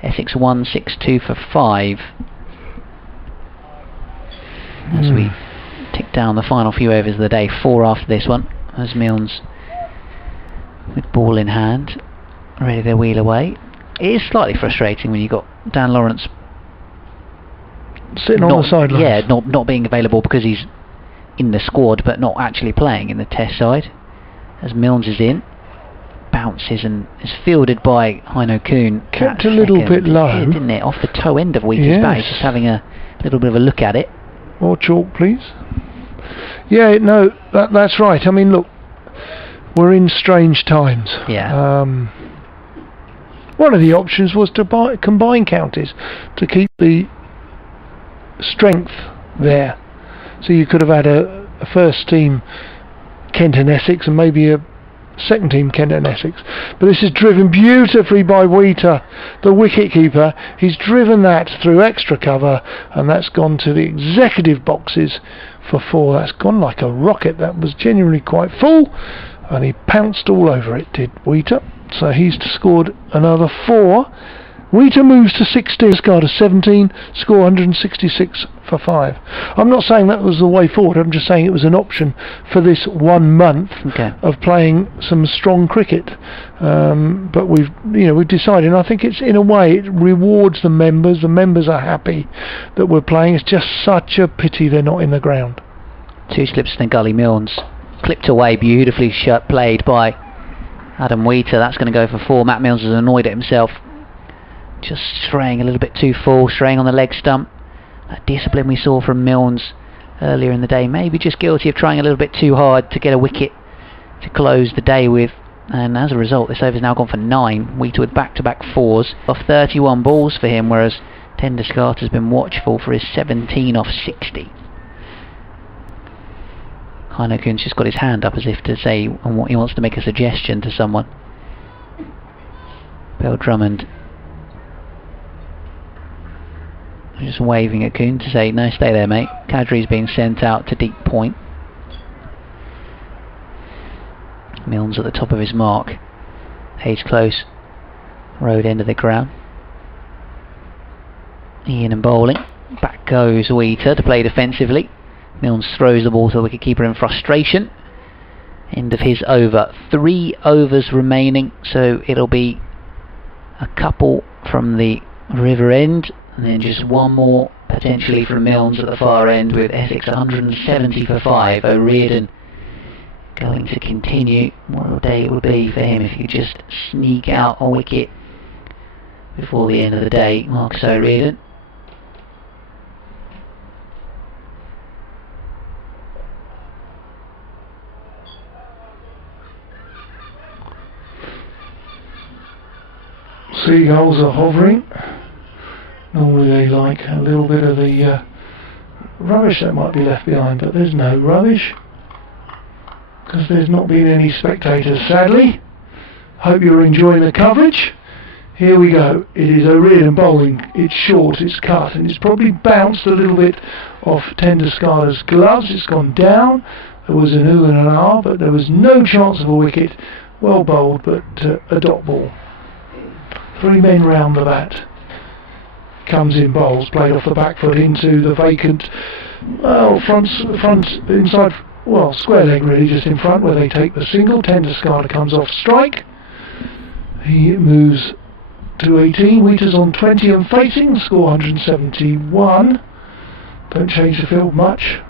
Essex 162 for 5. As we tick down the final few overs of the day, 4 after this one, as Milnes with ball in hand, ready to wheel away. It is slightly frustrating when you've got Dan Lawrence sitting on the sidelines. Yeah, not being available because he's in the squad but not actually playing in the test side. As Milnes is in, bounces and is fielded by Heino Kuhn. Kept a little bit low, didn't it? Off the toe end of Wheatley's bat. He's just having a little bit of a look at it. More chalk, please. Yeah, no, that's right. I mean, look, we're in strange times. Yeah. One of the options was to combine counties to keep the strength there. So you could have had a first team Kent and Essex and maybe a second team Kent and Essex. But this is driven beautifully by Wheater, the wicket keeper. He's driven that through extra cover, and that's gone to the executive boxes for 4. That's gone like a rocket. That was genuinely quite full, and he pounced all over it, did Wheater. So he's scored another 4. Wheater moves to 16, Tenderscarta 17, score 166 for 5. I'm not saying that was the way forward, I'm just saying it was an option for this 1 month of playing some strong cricket. But we've decided, and I think it's, in a way, it rewards the members are happy that we're playing. It's just such a pity they're not in the ground. 2 slips to Gully Milnes, clipped away, beautifully played by Adam Wheater. That's going to go for 4. Matt Milnes is annoyed at himself. Just straying a little bit too full, straying on the leg stump. That discipline we saw from Milnes earlier in the day, maybe just guilty of trying a little bit too hard to get a wicket to close the day with, and as a result this over's now gone for 9. Wheater with back-to-back 4s off 31 balls for him, whereas Tenderscarta's been watchful for his 17 off 60. Heino Kuhn's just got his hand up as if to say he wants to make a suggestion to someone. Bill Drummond just waving at Kuhn to say, no, stay there, mate. Kadri's being sent out to deep point. Milnes at the top of his mark. Hayes close. Road end of the ground. Ian and bowling. Back goes Wheater to play defensively. Milnes throws the ball to the wicketkeeper in frustration. End of his over. 3 overs remaining, so it'll be a couple from the river end, and then just 1 more potentially from Milnes at the far end, with Essex 170 for 5. O'Riordan going to continue. What a day it would be for him if he could just sneak out a wicket before the end of the day. Marcus O'Riordan. Seagulls are hovering. Normally they like a little bit of the rubbish that might be left behind, but there's no rubbish because there's not been any spectators, sadly. Hope you're enjoying the coverage. Here we go. It is O'Riordan bowling. It's short, it's cut, and it's probably bounced a little bit off Tenderscarta's gloves. It's gone down, There was an ooh and an ah, but there was no chance of a wicket. Well bowled, but a dot ball. 3 men round the bat. Comes in, bowls, played off the back foot into the vacant, front inside, square leg really, just in front where they take the single. Tenderscarta comes off strike. He moves to 18, Wheater's on 20 and facing, score 171. Don't change the field much.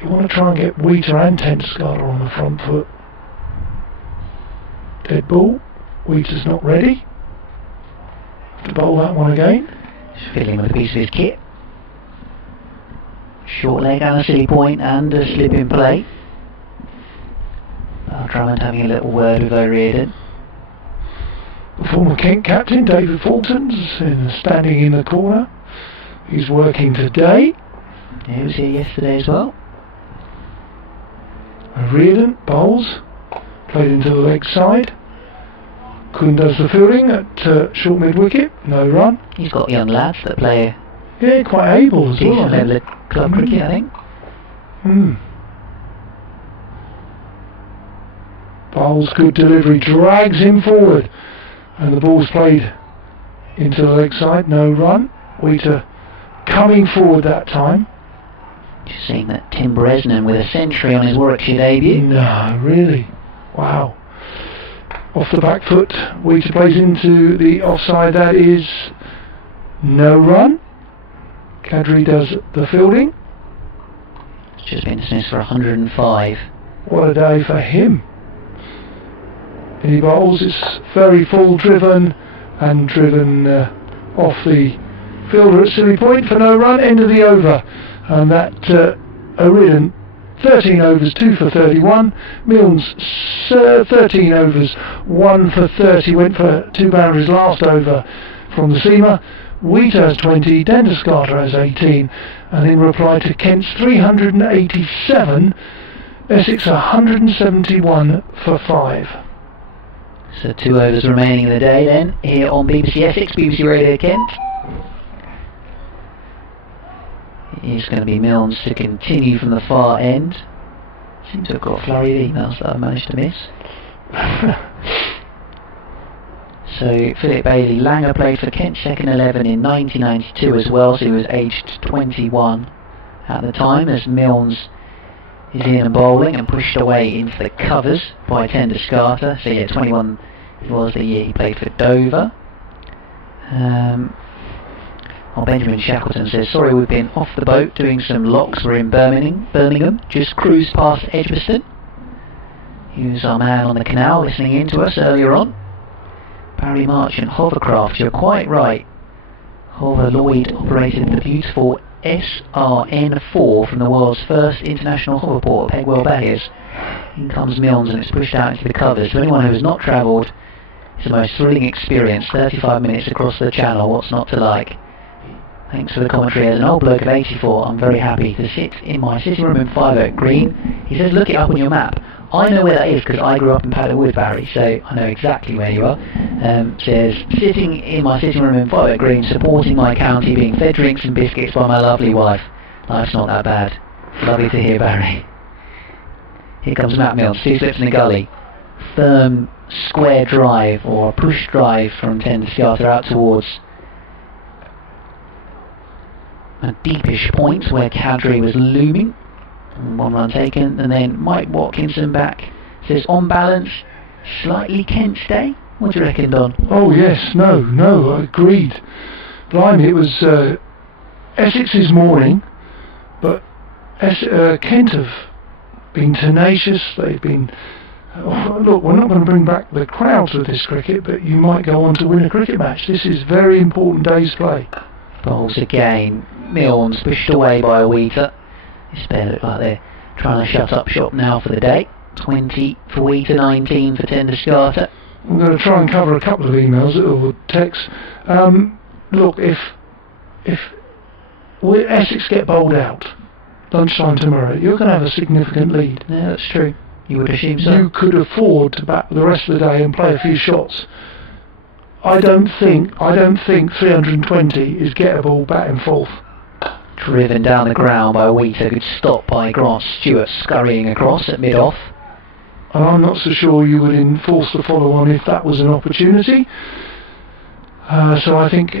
You want to try and get Wheater and Tenderscarta on the front foot. Dead ball. Wheater's not ready. Have to bowl that one again. Just fiddling with a piece of his kit. Short leg and a silly point and a slip in play. Drummond having a little word with O'Riordan. The former Kent captain, David Fulton's standing in the corner. He's working today. Yeah, he was here yesterday as well. O'Riordan bowls. Played into the leg side. Kuhn does the fielding at short mid-wicket, no run. He's got young lads that play quite able as well. Decent level of club cricket, I think. Bowles, good delivery, drags him forward. And the ball's played into the leg side, no run. Wheater coming forward that time. Just seeing that Tim Bresnan with a century on his Warwickshire debut. No, really? Wow. Off the back foot, Wheater plays into the offside, that is no run. Kadri does the fielding. It's just been dismissed for 105. What a day for him. He bowls, it's very full driven and driven off the fielder at silly point for no run, end of the over. And that O'Riordan 13 overs, 2 for 31. Milnes 13 overs, 1 for 30. Went for 2 boundaries last over from the seamer. Wheater has 20, Tenderscarta has 18. And in reply to Kent's 387, Essex 171 for 5. So 2 overs remaining in the day then, here on BBC Essex, BBC Radio Kent. It's going to be Milnes to continue from the far end. Seem to have got a flurry of emails that I've managed to miss. So Philip Bailey, Langer played for Kent second 11 in 1992 as well, so he was aged 21 at the time, as Milnes is in and bowling and pushed away into the covers by Tenderscarta. So yeah, 21 was the year he played for Dover. Benjamin Shackleton says, sorry, we've been off the boat doing some locks. We're in Birmingham, just cruised past Edgbaston. He was our man on the canal listening in to us earlier on. Barry Marchant, hovercraft, you're quite right. Hover Lloyd operated the beautiful SRN4 from the world's first international hoverport at Pegwell Bayers. In comes Milnes and it's pushed out into the covers. To anyone who has not travelled, it's the most thrilling experience. 35 minutes across the channel, what's not to like? Thanks for the commentary. As an old bloke of 84, I'm very happy to sit in my sitting room in 5 Oak Green. He says, look it up on your map. I know where that is because I grew up in Paddock Wood, Barry, so I know exactly where you are. Says, sitting in my sitting room in 5 Oak Green, supporting my county, being fed drinks and biscuits by my lovely wife. Life's not that bad. Lovely to hear, Barry. Here comes Matt Milnes, 2 slips in the gully. Firm square drive or push drive from Tenderscarta out towards a deepish point where Kadri was looming. 1 run taken, and then Mike Watkinson back. Says, on balance, slightly Kent's day. What do you reckon, Don? Oh yes, no, agreed. Blimey, it was Essex's morning, but Kent have been tenacious. They've been... look, we're not going to bring back the crowds with this cricket, but you might go on to win a cricket match. This is very important day's play. Bowls again. Milnes pushed away by a Wheater. This pair look like they're trying to shut up shop now for the day. 20 for Wheater, 19 for Tenderscarta. I'm going to try and cover a couple of emails or texts. Look, if Essex get bowled out lunchtime tomorrow, you're going to have a significant lead. Yeah, that's true. You would assume so. You could afford to bat the rest of the day and play a few shots. I don't think 320 is gettable batting fourth. driven down the ground by Wheater, could stop by Grant Stewart scurrying across at mid-off. And I'm not so sure you would enforce the follow-on if that was an opportunity. So I think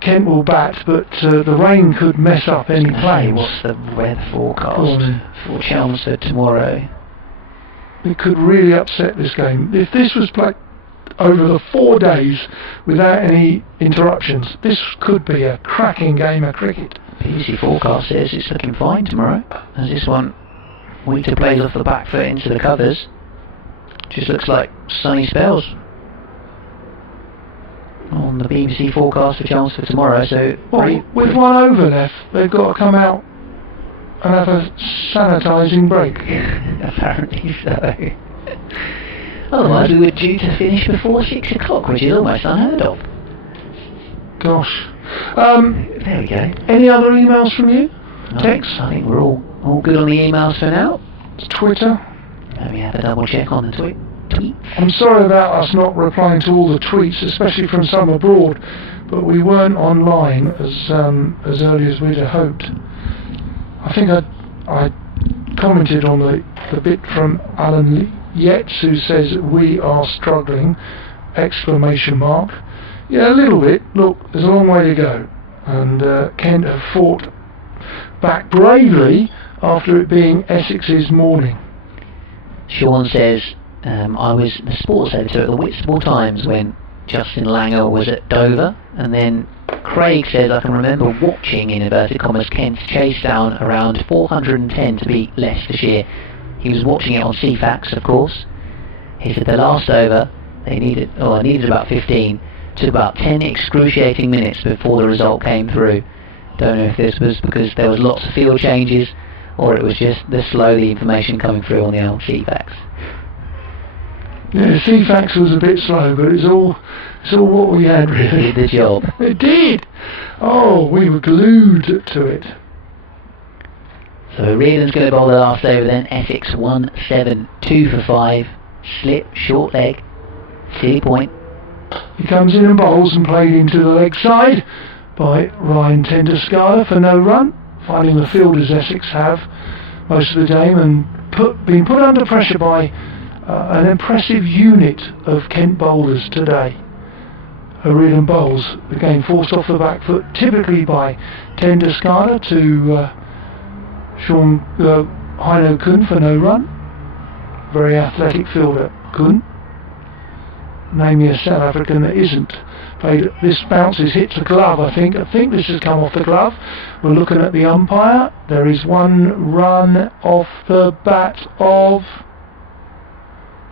Kent will bat, but the rain could mess up any plans. What's the weather forecast for Chelmsford tomorrow? It could really upset this game. If this was played over the 4 days without any interruptions, this could be a cracking game of cricket. BBC forecast says it's looking fine tomorrow, as this one, Wheater plays off the back foot into the covers. Just looks like sunny spells on the BBC forecast for Chelmsford tomorrow. So with 1 over left, they've got to come out and have a sanitising break. Apparently so. Otherwise we were due to finish before 6 o'clock, which is almost unheard of. Gosh. There we go. Any other emails from you? Text? I think we're all good on the emails for now. Twitter? Let me have a double check on the tweets. I'm sorry about us not replying to all the tweets, especially from some abroad, but we weren't online as early as we'd have hoped. I think I commented on the bit from Alan Yates, who says we are struggling, ! Yeah, a little bit. Look, there's a long way to go, and Kent have fought back bravely after it being Essex's morning. Sean says, I was the sports editor at the Whitstable Times when Justin Langer was at Dover, and then Craig says, I can remember watching, in inverted commas, Kent chase down around 410 to beat Leicestershire. He was watching it on CFAX, of course. He said the last over, they needed about 15, took about 10 excruciating minutes before the result came through. Don't know if this was because there was lots of field changes, or it was just the information coming through on the old CFAX. Yeah, CFAX was a bit slow, but it's all what we had, really. It did the job. It did! Oh, we were glued to it. So Reardon's going to bowl the last over then. Essex 1-7, 2 for 5, slip, short leg, silly point. He comes in and bowls and played into the leg side by Ryan Tenderscarta for no run, finding the field as Essex have most of the game, and being put under pressure by an impressive unit of Kent bowlers today. O'Riordan bowls, again forced off the back foot, typically by Tenderscarta to Sean Heino Kun for no run. Very athletic fielder, Kun. Name me a South African that isn't. This bounces, hits the glove, I think. I think this has come off the glove. We're looking at the umpire. There is 1 run off the bat of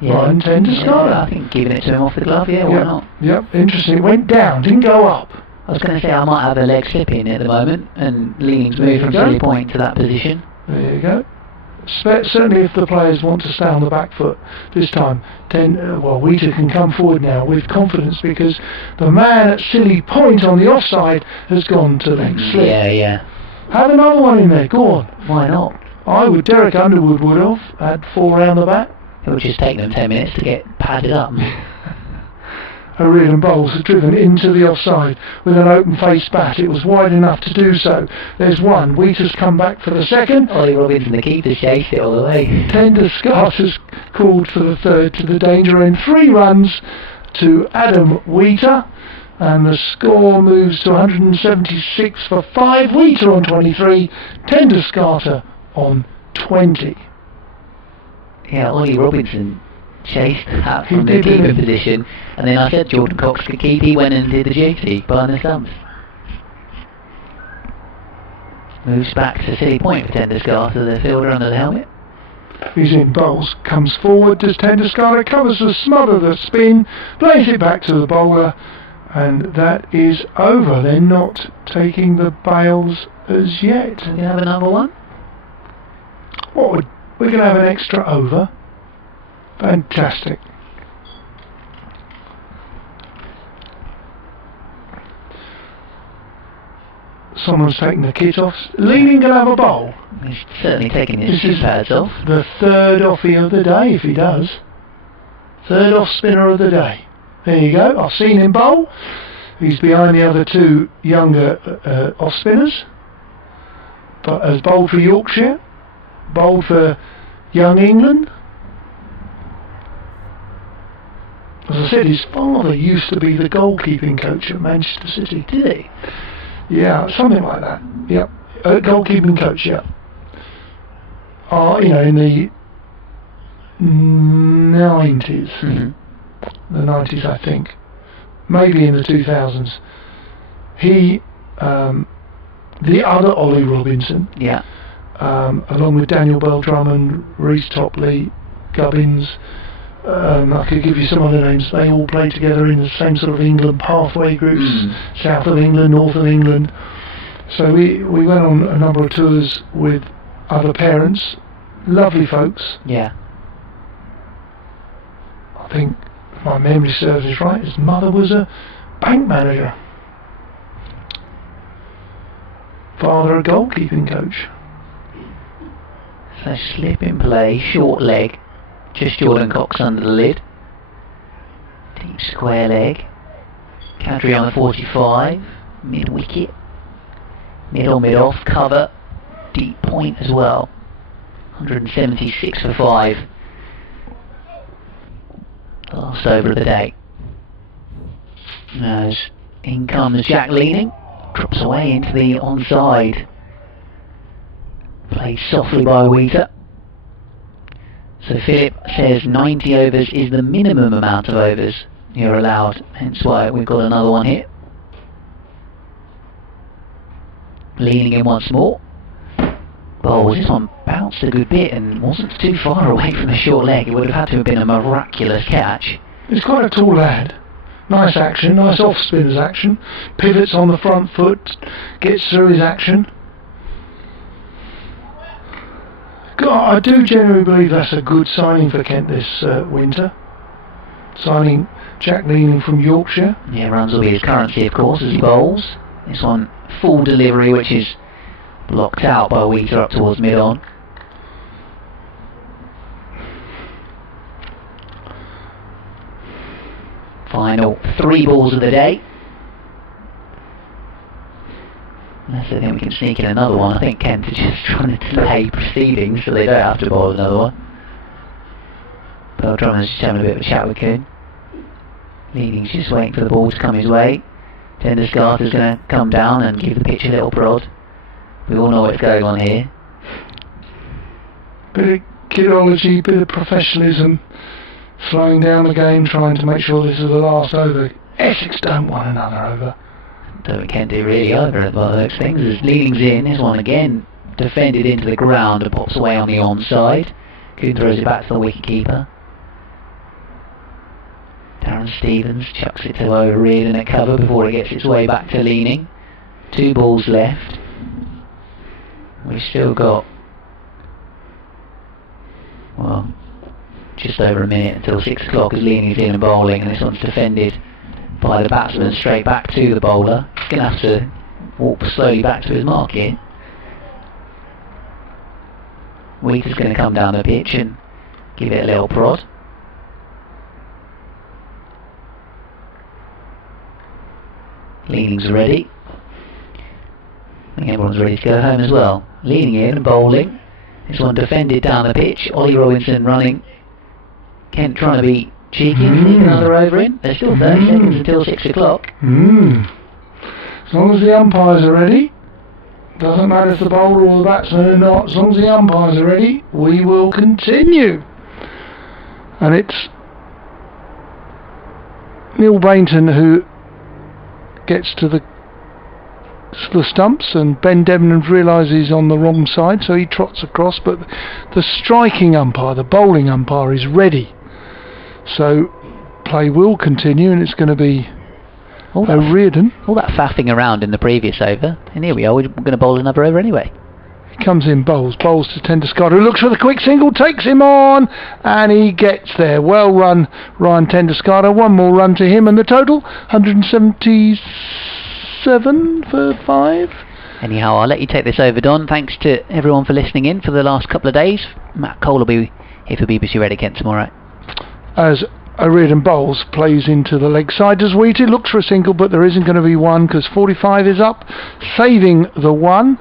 Ryan Tenderscarta. Yeah, I think giving it to him off the glove, why not? Yep, interesting. It went down, didn't go up. I was going to say I might have a leg slip in at the moment, and leaning's moved from silly point to that position. There you go. Certainly if the players want to stay on the back foot this time, Wheater can come forward now with confidence, because the man at silly point on the offside has gone to leg slip. Yeah. Have another one in there, go on. Why not? I would. Derek Underwood would have had 4 round the bat. It would just take them 10 minutes to get padded up. O'Riordan bowls has driven into the offside with an open-faced bat. It was wide enough to do so. There's 1. Wheater's come back for the 2nd. Ollie Robinson, the keeper, chased it all the way. Tenderscarta's called for the 3rd to the danger end. 3 runs to Adam Wheater, and the score moves to 176 for 5. Wheater on 23, Tenderscarta on 20. Yeah, Ollie Robinson chased that from the keeper position, and then I said Jordan Cox could keep. He went and did the duty behind the stumps. Moves back to silly point for Tenderscarta, the fielder under the helmet. He's in bowls, comes forward, does Tenderscarta, covers the smother, the spin, plays it back to the bowler, and that is over. They're not taking the bails as yet. Can we have another one? We're going to have an extra over. Fantastic. Someone's taking the kit off. Leading going to have a bowl. He's certainly taking his shoe pads off. The 3rd offie of the day, if he does. 3rd off spinner of the day. There you go. I've seen him bowl. He's behind the other 2 younger off spinners. has bowled for Yorkshire, bowled for Young England. As I said, his father used to be the goalkeeping coach at Manchester City. Did he? Yeah, something like that. Yep, goalkeeping coach. Yeah. In the 90s, the 90s, I think, maybe in the 2000s. He, the other Ollie Robinson, along with Daniel Bell-Drummond, Reece Topley, Gubbins. I could give you some other names. They all played together in the same sort of England pathway groups, south of England, north of England. So we went on a number of tours with other parents, lovely folks. Yeah. I think, if my memory serves me right, his mother was a bank manager. Father a goalkeeping coach. So slip in play, short leg. Just Jordan Cox under the lid. Deep square leg. Country on the 45. Mid wicket. Mid on mid off. Cover. Deep point as well. 176 for 5. The last over of the day. As in comes Jack Leaning. Drops away into the onside. Played softly by Wheater. So Philip says 90 overs is the minimum amount of overs you're allowed, hence why we've got another one here. Leaning in once more. Oh, this one bounced a good bit and wasn't too far away from the short leg. It would have had to have been a miraculous catch. He's quite a tall lad. Nice action, nice off-spinners action. Pivots on the front foot, gets through his action. God, I do genuinely believe that's a good signing for Kent this winter. Signing Jack Leaning from Yorkshire. Yeah, runs will be his currency, of course, as he bowls. This one, full delivery, which is blocked out by Wheater up towards mid-on. Final 3 balls of the day. Unless I think we can sneak in another one. I think Kent is just trying to delay proceedings so they don't have to bowl another one. Bell-Drummond's just having a bit of a chat with Coon. Leaning's just waiting for the ball to come his way. Tenderscarta's going to come down and give the pitch a little prod. We all know what's going on here. Bit of kidology, bit of professionalism, slowing down the game, trying to make sure this is the last over. Essex don't want another over. Don't Kent do really either by those things. As Leaning's in, this one again defended into the ground and pops away on the onside. Coon throws it back to the wicketkeeper. Darren Stevens chucks it to O'Riordan at cover before it gets its way back to Leaning. 2 balls left. We've still got, well, just over a minute until 6 o'clock as Leaning's in and bowling, and this one's defended by the batsman straight back to the bowler. He's going to have to walk slowly back to his mark here. Wheater's going to come down the pitch and give it a little prod. Leaning's ready. I think everyone's ready to go home as well. Leaning in and bowling. This one defended down the pitch. Ollie Robinson running. Kent trying to be cheeky and sneak another over in. There's still 30 seconds until 6 o'clock. As long as the umpires are ready, doesn't matter if the bowler or the batsman are not, as long as the umpires are ready, we will continue. And it's Neil Bainton who gets to the stumps, and Ben Debenhams realises he's on the wrong side, so he trots across, but the striking umpire, the bowling umpire, is ready. So play will continue, and it's going to be O'Riordan. All that faffing around in the previous over, and here we are, we're going to bowl another over anyway. He comes in, bowls to Tenderscarta, who looks for the quick single, takes him on, and he gets there. Well run, Ryan Tenderscarta. 1 more run to him, and the total 177 for 5. Anyhow, I'll let you take this over, Don. Thanks to everyone for listening in for the last couple of days. Matt Cole will be here for BBC Radio Kent tomorrow. As O'Riordan bowls, plays into the leg side as Wheater looks for a single, but there isn't going to be one because 45 is up, saving the one.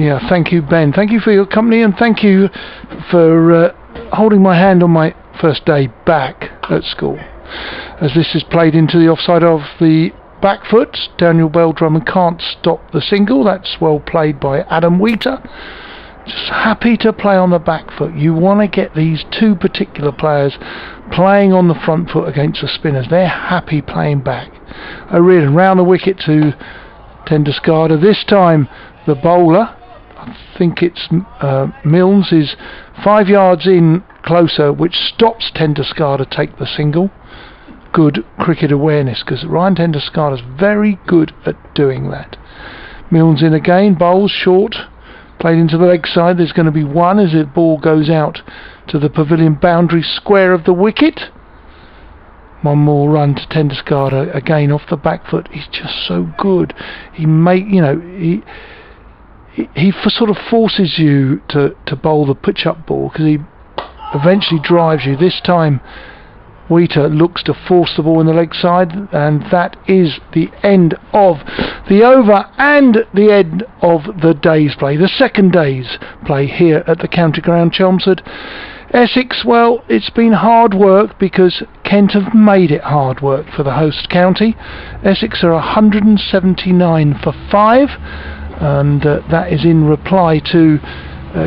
Yeah, thank you, Ben. Thank you for your company, and thank you for holding my hand on my first day back at school. As this is played into the offside of the back foot, Daniel Beldrum can't stop the single. That's well played by Adam Wheater. Just happy to play on the back foot. You want to get these two particular players playing on the front foot against the spinners. They're happy playing back. O'Riordan round the wicket to Tenderscarta. This time the bowler, I think it's Milnes, is 5 yards in closer, which stops Tenderscarta take the single. Good cricket awareness, because Ryan Tenderscarta is very good at doing that. Milnes in again, bowls short, played into the leg side. There's going to be one as the ball goes out to the pavilion boundary square of the wicket. One more run to Tenderscarta again off the back foot. He's just so good. He sort of forces you to bowl the pitch up ball, because he eventually drives you. This time Wheater looks to force the ball in the leg side, and that is the end of the over and the end of the day's play, the second day's play here at the county ground, Chelmsford. Essex, well, it's been hard work because Kent have made it hard work for the host county. Essex are 179 for 5, and that is in reply to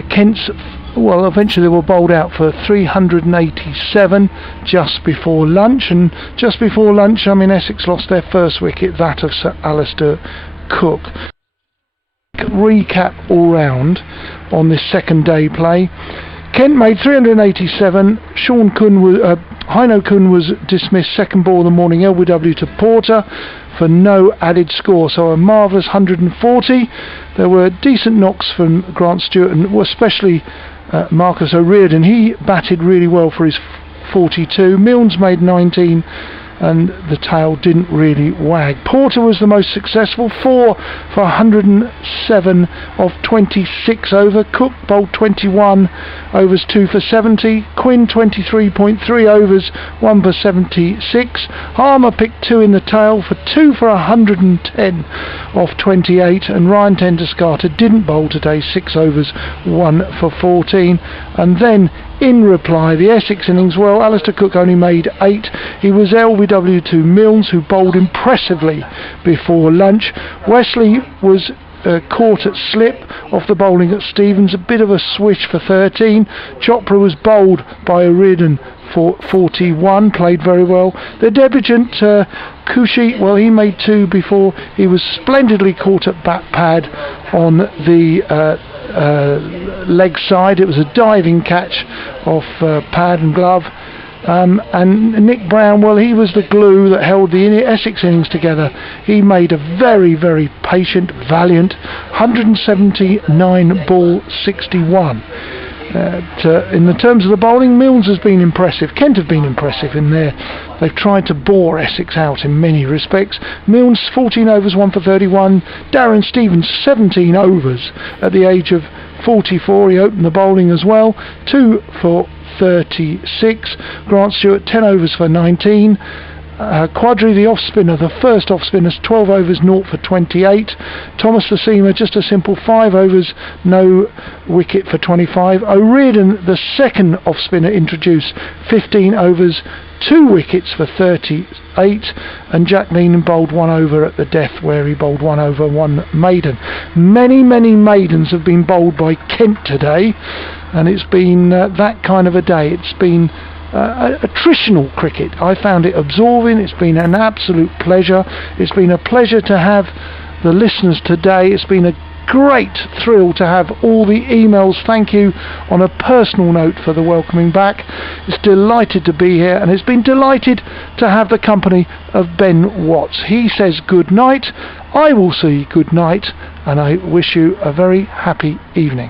Kent's. Well, eventually they were bowled out for 387 just before lunch, and just before lunch, Essex lost their first wicket, that of Sir Alistair Cook. Recap all round on this second day play. Kent made 387. Heino Kun was dismissed second ball of the morning, LBW to Porter for no added score, so a marvellous 140. There were decent knocks from Grant Stewart, and especially Marcus O'Riordan. He batted really well for his 42. Milnes made 19, and the tail didn't really wag. Porter was the most successful, 4 for 107 of 26 over. Cook bowled 21 overs, 2 for 70. Quinn 23.3 overs, 1 for 76. Harmer picked 2 in the tail for 2 for 110 of 28, and Ryan Tenderscarta didn't bowl today, 6 overs, 1 for 14. And then in reply, the Essex innings, well, Alistair Cook only made 8. He was LBW to Milnes, who bowled impressively before lunch. Wesley was caught at slip off the bowling at Stevens, a bit of a swish for 13. Chopra was bowled by O'Riordan for 41, played very well. The debutant Kushi, well, he made 2 before he was splendidly caught at bat pad on the leg side. It was a diving catch off pad and glove. And Nick Brown, well, he was the glue that held the Essex innings together. He made a very, very patient, valiant 179 ball 61. In the terms of the bowling, Milnes has been impressive. Kent have been impressive in there. They've tried to bore Essex out in many respects. Milnes 14 overs, 1 for 31. Darren Stevens 17 overs at the age of 44. He opened the bowling as well, 2 for 36. Grant Stewart 10 overs for 19. Quadri, the off-spinner, the first off-spinner, 12 overs, 0 for 28. Thomas the seamer, just a simple 5 overs, no wicket for 25. O'Riordan, the second off-spinner introduced, 15 overs, 2 wickets for 38. And Jack Leenan bowled 1 over at the death, where he bowled 1 over, 1 maiden. Many, many maidens have been bowled by Kent today, and it's been that kind of a day. It's been attritional cricket. I found it absorbing. It's been an absolute pleasure. It's been a pleasure to have the listeners today. It's been a great thrill to have all the emails. Thank you on a personal note for the welcoming back. It's delighted to be here, and it's been delighted to have the company of Ben Watts. He says good night. I will say good night, and I wish you a very happy evening.